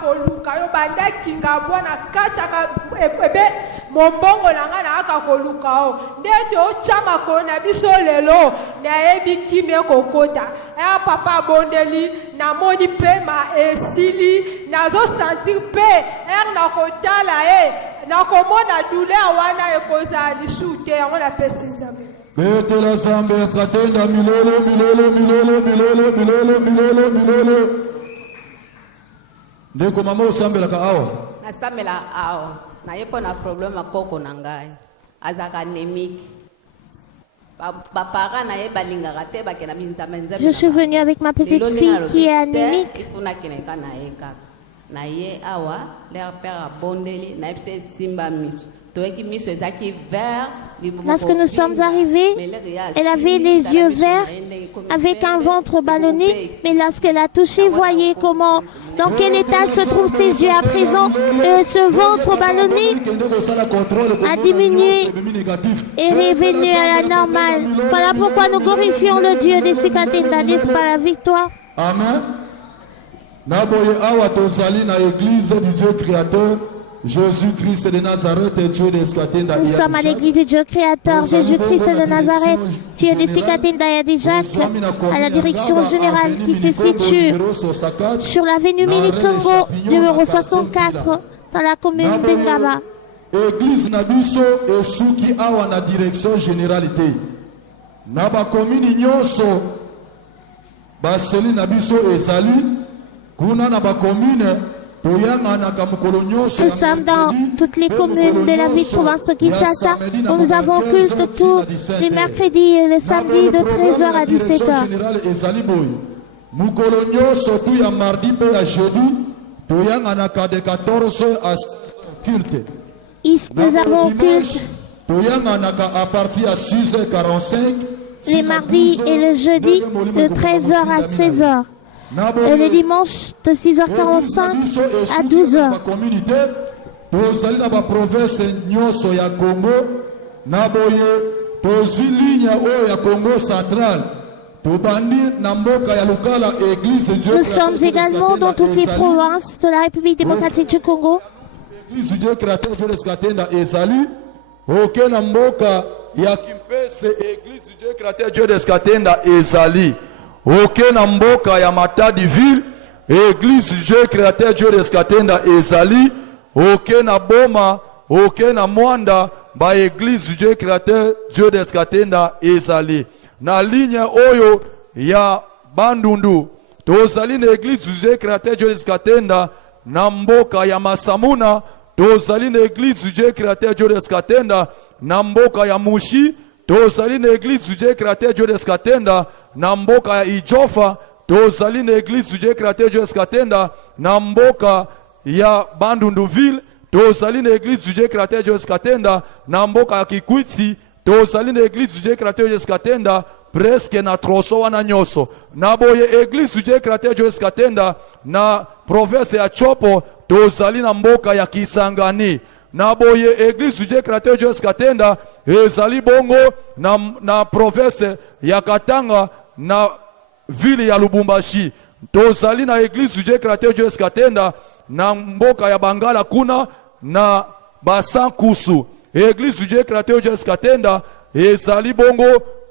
Betela Zambe Eskatenda milolo milolo milolo milolo milolo milolo milolo. Ndeko mama osambela ka awa. Nasambela awa. Na yepo na problème akoko na ngai. Azaka anémique. Je suis venue avec ma petite fille qui est anémique. Lorsque nous sommes arrivés, elle avait les yeux verts avec un ventre ballonné, mais lorsqu'elle a touché, voyez comment, dans quel état se trouvent ses yeux à présent. Ce ventre ballonné a diminué et est revenu à la normale. Voilà pourquoi nous glorifions le Dieu des Sikatenda, n'est-ce pas la victoire? Amen. Naboye awa tozali na église du Dieu créateur. Jésus-Christ de Nazareth, Dieu des Sikatenda. Nous sommes à l'église du Dieu créateur, Jésus-Christ de Nazareth, Dieu des Sikatenda Yadijac, à la direction générale qui se situe sur l'avenue Minikongo, numéro 64, dans la commune de Ngaba. Église Nabiso et Souki Awa na direction généralité. Naba commune Nyoso, Baseli Nabiso et Sali, Kuna Naba commune. Nous sommes dans toutes les communes de la ville province de Kinshasa où nous avons culte tous les mercredis et le samedi de 13h à 17h. Ici, nous avons culte les mardis et le jeudi de 13h à 16h. Et le dimanche de 6h45 à 12h. Tozali na ba province nyoso ya Congo na boye tozwi ligne oyo ya Congo central tobandi na mboka ya lokala église Dieu. Nous sommes également dans toutes les provinces de la République démocratique du Congo. Église Dieu créateur Dieu des Sikatenda ezali oke na mboka ya Kimpese église Dieu créateur Dieu des Sikatenda ezali. Ok na mboka ya Matadi ville, église du Dieu créateur Dieu des Sikatenda ezali. Ok na Boma, ok na Mwanda, ba église du Dieu créateur Dieu des Sikatenda ezali. Na ligne oyo ya Bandundu, tozali na église du Dieu créateur Dieu des Sikatenda. Na mboka ya Masamuna, tozali na église du Dieu créateur Dieu des Sikatenda. Na mboka ya Mushi, tozali na église du Dieu créateur Dieu des Sikatenda. Na mboka ya Ijofa, tozali na église du Dieu créateur Dieu des Sikatenda. Na mboka ya Bandunduville, tozali na église du Dieu créateur Dieu des Sikatenda. Na mboka ya Kikwiti, tozali na église du Dieu créateur Dieu des Sikatenda. Presque na troso wana nyoso. Na boye église du Dieu créateur Dieu des Sikatenda. Na province ya Chopo, tozali na mboka ya Kisangani. Na boye église du Dieu créateur Dieu des Sikatenda ezali bongo na province ya Katanga na ville ya Lubumbashi. Tozali na église du Dieu créateur Dieu des Sikatenda na mboka ya Bangala kuna na Basankusu. Église du Dieu créateur Dieu des Sikatenda ezali bongo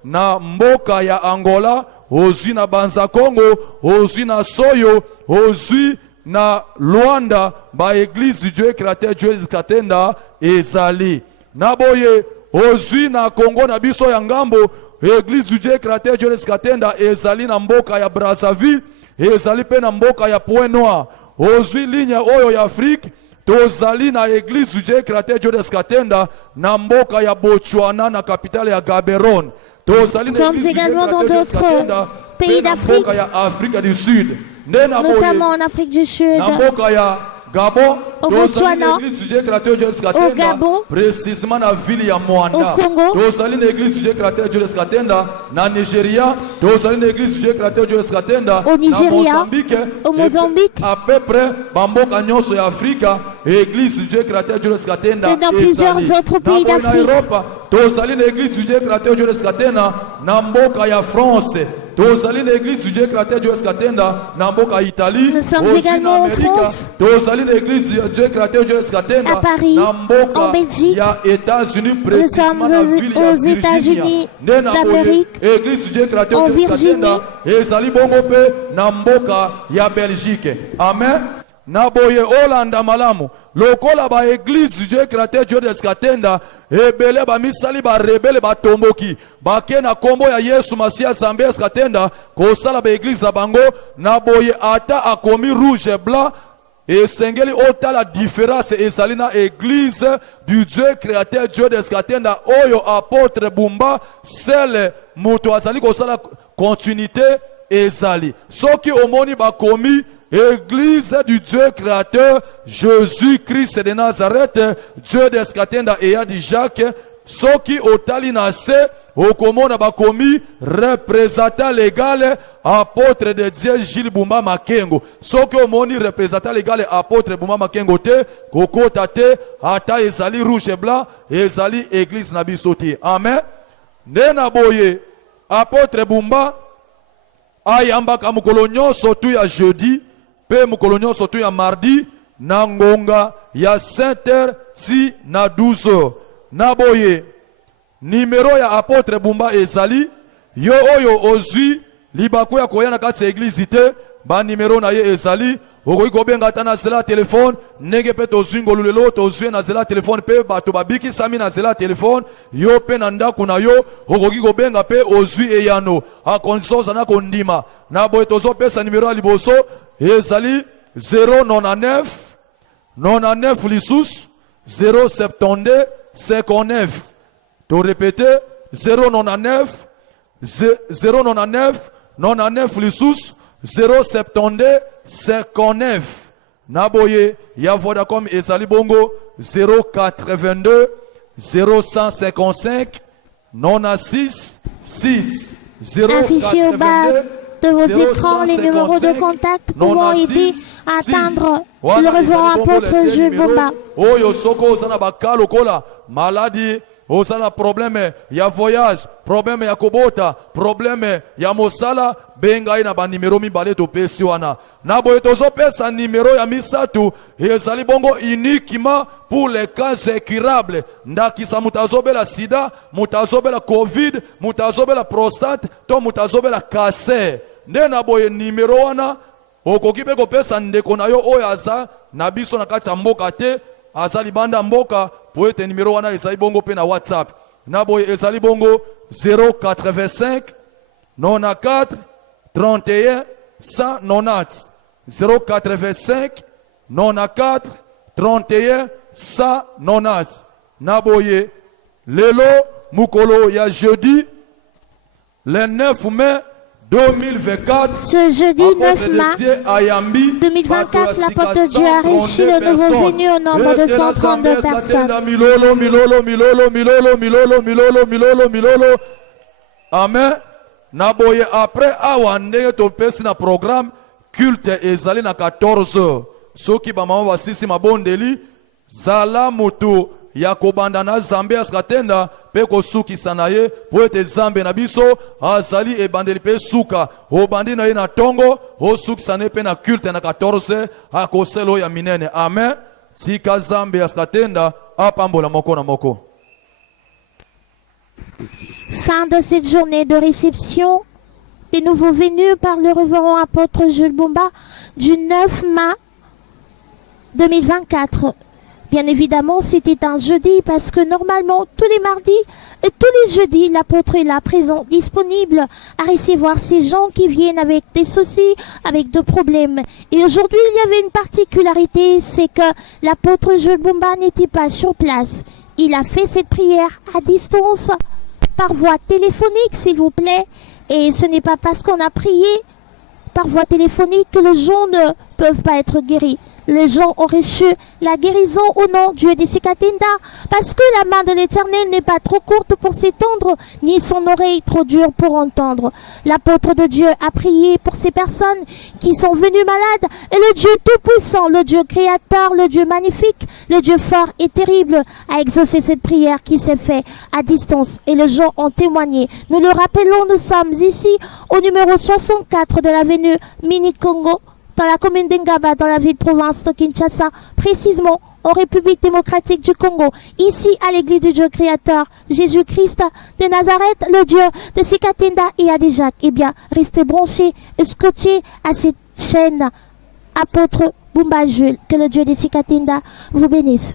na mboka ya Angola, ozwi na Banza Congo, ozwi na Soyo, ozwi na Luanda, ba église du Dieu créateur Dieu des Sikatenda ezali. Na boye ozwi na Congo na biso ya ngambo, église du Dieu créateur Dieu des Sikatenda ezali na mboka ya Brazzaville, ezali pe na mboka ya Point Noir. Ozwi ligne oyo ya Afrique, tozali na église du Dieu créateur Dieu des Sikatenda na mboka ya Botswana na capitale ya Gaborone. Nous sommes également dans d'autres pays d'Afrique, Afrique du Sud, notamment en Afrique du Sud, Gabon, au Botswana, au Gabon, précisément na ville ya Mwanda, au Congo, tozali na église Dieu créateur Dieu Skatenda na Nigeria, tozali na église Dieu créateur Dieu Skatenda au Nigeria, au Mozambique, à peu près bamboka nyonso ya Afrika, église Dieu créateur Dieu Skatenda et dans plusieurs autres pays d'Afrique. Tozali na église Dieu créateur Dieu Skatenda na mboka ya France. Tozali l'église Dieu créateur Dieu Skatenda na mboka Italie. Nous sommes également en France. Tozali l'église Dieu créateur Dieu Skatenda à Paris, en Belgique. Ya États-Unis nous sommes aux États-Unis d'Amérique. Église Dieu créateur Dieu Skatenda ezali bongo pe na mboka ya Belgique. Amen. Naboye Olanda malamu lokola ba église Dieu créateur Dieu Skatenda ebele ba misali ba rebele ba tomboki bake na kombo ya Yesu Masia Zambia Skatenda kosala ba église na bango naboye ata akomi rouge blanc et sengeli otala différence ezali na église du Dieu créateur Dieu Skatenda oyo apôtre Bumba sele moto azali kosala continuité ezali soki omoni bakomi Église du Dieu créateur Jésus-Christ de Nazareth, Dieu de Skatenda et Yadi Jacques, soki otali nase okomona bakomi représentant légal apôtre de Dieu Gilles Bumba Makengo. Soki omoni représentant légal apôtre Bumba Makengo te kokota te ata ezali rouge et blanc ezali église na biso te. Amen. Nena boye apôtre Bumba ayambaka mukolo nyonso tu ya jeudi pe mukolo nyonso tu ya mardi na ngonga ya 5h si na 12h. Naboye numéro ya apôtre Bumba ezali yo oyo ozwi libako ya koya na kati ya église te ba numéro na ye ezali okoki kobenga ata na zela telefone ndenge mpe tozwi ngolulelo tozwi na zela telefone mpe bato babikisami na zela telefone yo mpe na ndako na yo okoki kobenga mpe ozwi eyano akondiso ozana kondima na boye tozopesa numéro ya liboso ezali 099 99 lisusu 072 59 to répéter 099 099 99 lisusu 072 59 naboye ya Vodacom ezali bongo 082 0155 96 6 affiché au bas de vos écrans les numéros de contact pouvant aider à atteindre le révérend apôtre Jules Bumba. Oyo soko osana bakalo kola maladie osana problème ya voyage, problème ya kobota, problème ya mosala, benga ina ba numéro mibale to pesi wana. Na boye tozo pesa numéro ya misatu, ezali bongo uniquement pour les cas incurables. Ndakisa mutazobela sida, mutazobela covid, mutazobela prostate, to mutazobela cancer. Nde na boye numéro wana okoki pe kopesa ndeko na yo oyo aza na biso na kati ya mboka te, aza libanda mboka po ete numéro wana ezali bongo pe na WhatsApp. Na boye ezali bongo 085 94 31 190 085 94 31 190. Na boye lelo mukolo ya jeudi le 9 mai 2024. Ce jeudi 9 mai 2024, l'apôtre de Dieu a reçu le nouveau venu au nombre de 132 personnes. Amen. Naboye après awa ndenge to pesi na programme culte ezali na 14h. Soki ba mama basisi mabondeli zala mutu ya kobanda na Zambia Skatenda pe kosukisa na ye po ete Zambe na biso azali ebandeli pe suka obandi na ye na tongo osukisa ne pe na culte na 14 akoselo ya minene. Amen. Tika Zambia Skatenda apambola moko na moko. Fin de cette journée de réception des nouveaux venus par le révérend apôtre Jules Bumba du 9 mai 2024. Bien évidemment, c'était un jeudi parce que normalement, tous les mardis et tous les jeudis, l'apôtre est là, présent, disponible à recevoir ces gens qui viennent avec des soucis, avec des problèmes. Et aujourd'hui, il y avait une particularité, c'est que l'apôtre Jules Bumba n'était pas sur place. Il a fait cette prière à distance, par voie téléphonique, s'il vous plaît. Et ce n'est pas parce qu'on a prié par voie téléphonique que les gens peuvent pas être guéris. Les gens ont reçu la guérison au nom du Dieu des Sikatinda, parce que la main de l'Éternel n'est pas trop courte pour s'étendre, ni son oreille trop dure pour entendre. L'apôtre de Dieu a prié pour ces personnes qui sont venues malades, et le Dieu Tout-Puissant, le Dieu Créateur, le Dieu magnifique, le Dieu fort et terrible, a exaucé cette prière qui s'est faite à distance, et les gens ont témoigné. Nous le rappelons, nous sommes ici au numéro 64 de l'avenue Mini-Congo, dans la commune d'Engaba, dans la ville-province de Kinshasa, précisément en République démocratique du Congo, ici à l'église du Dieu créateur, Jésus-Christ de Nazareth, le Dieu de Sikatinda et Adéjac. Eh bien, restez branchés et scotchés à cette chaîne, apôtre Bumba Jules. Que le Dieu de Sikatinda vous bénisse.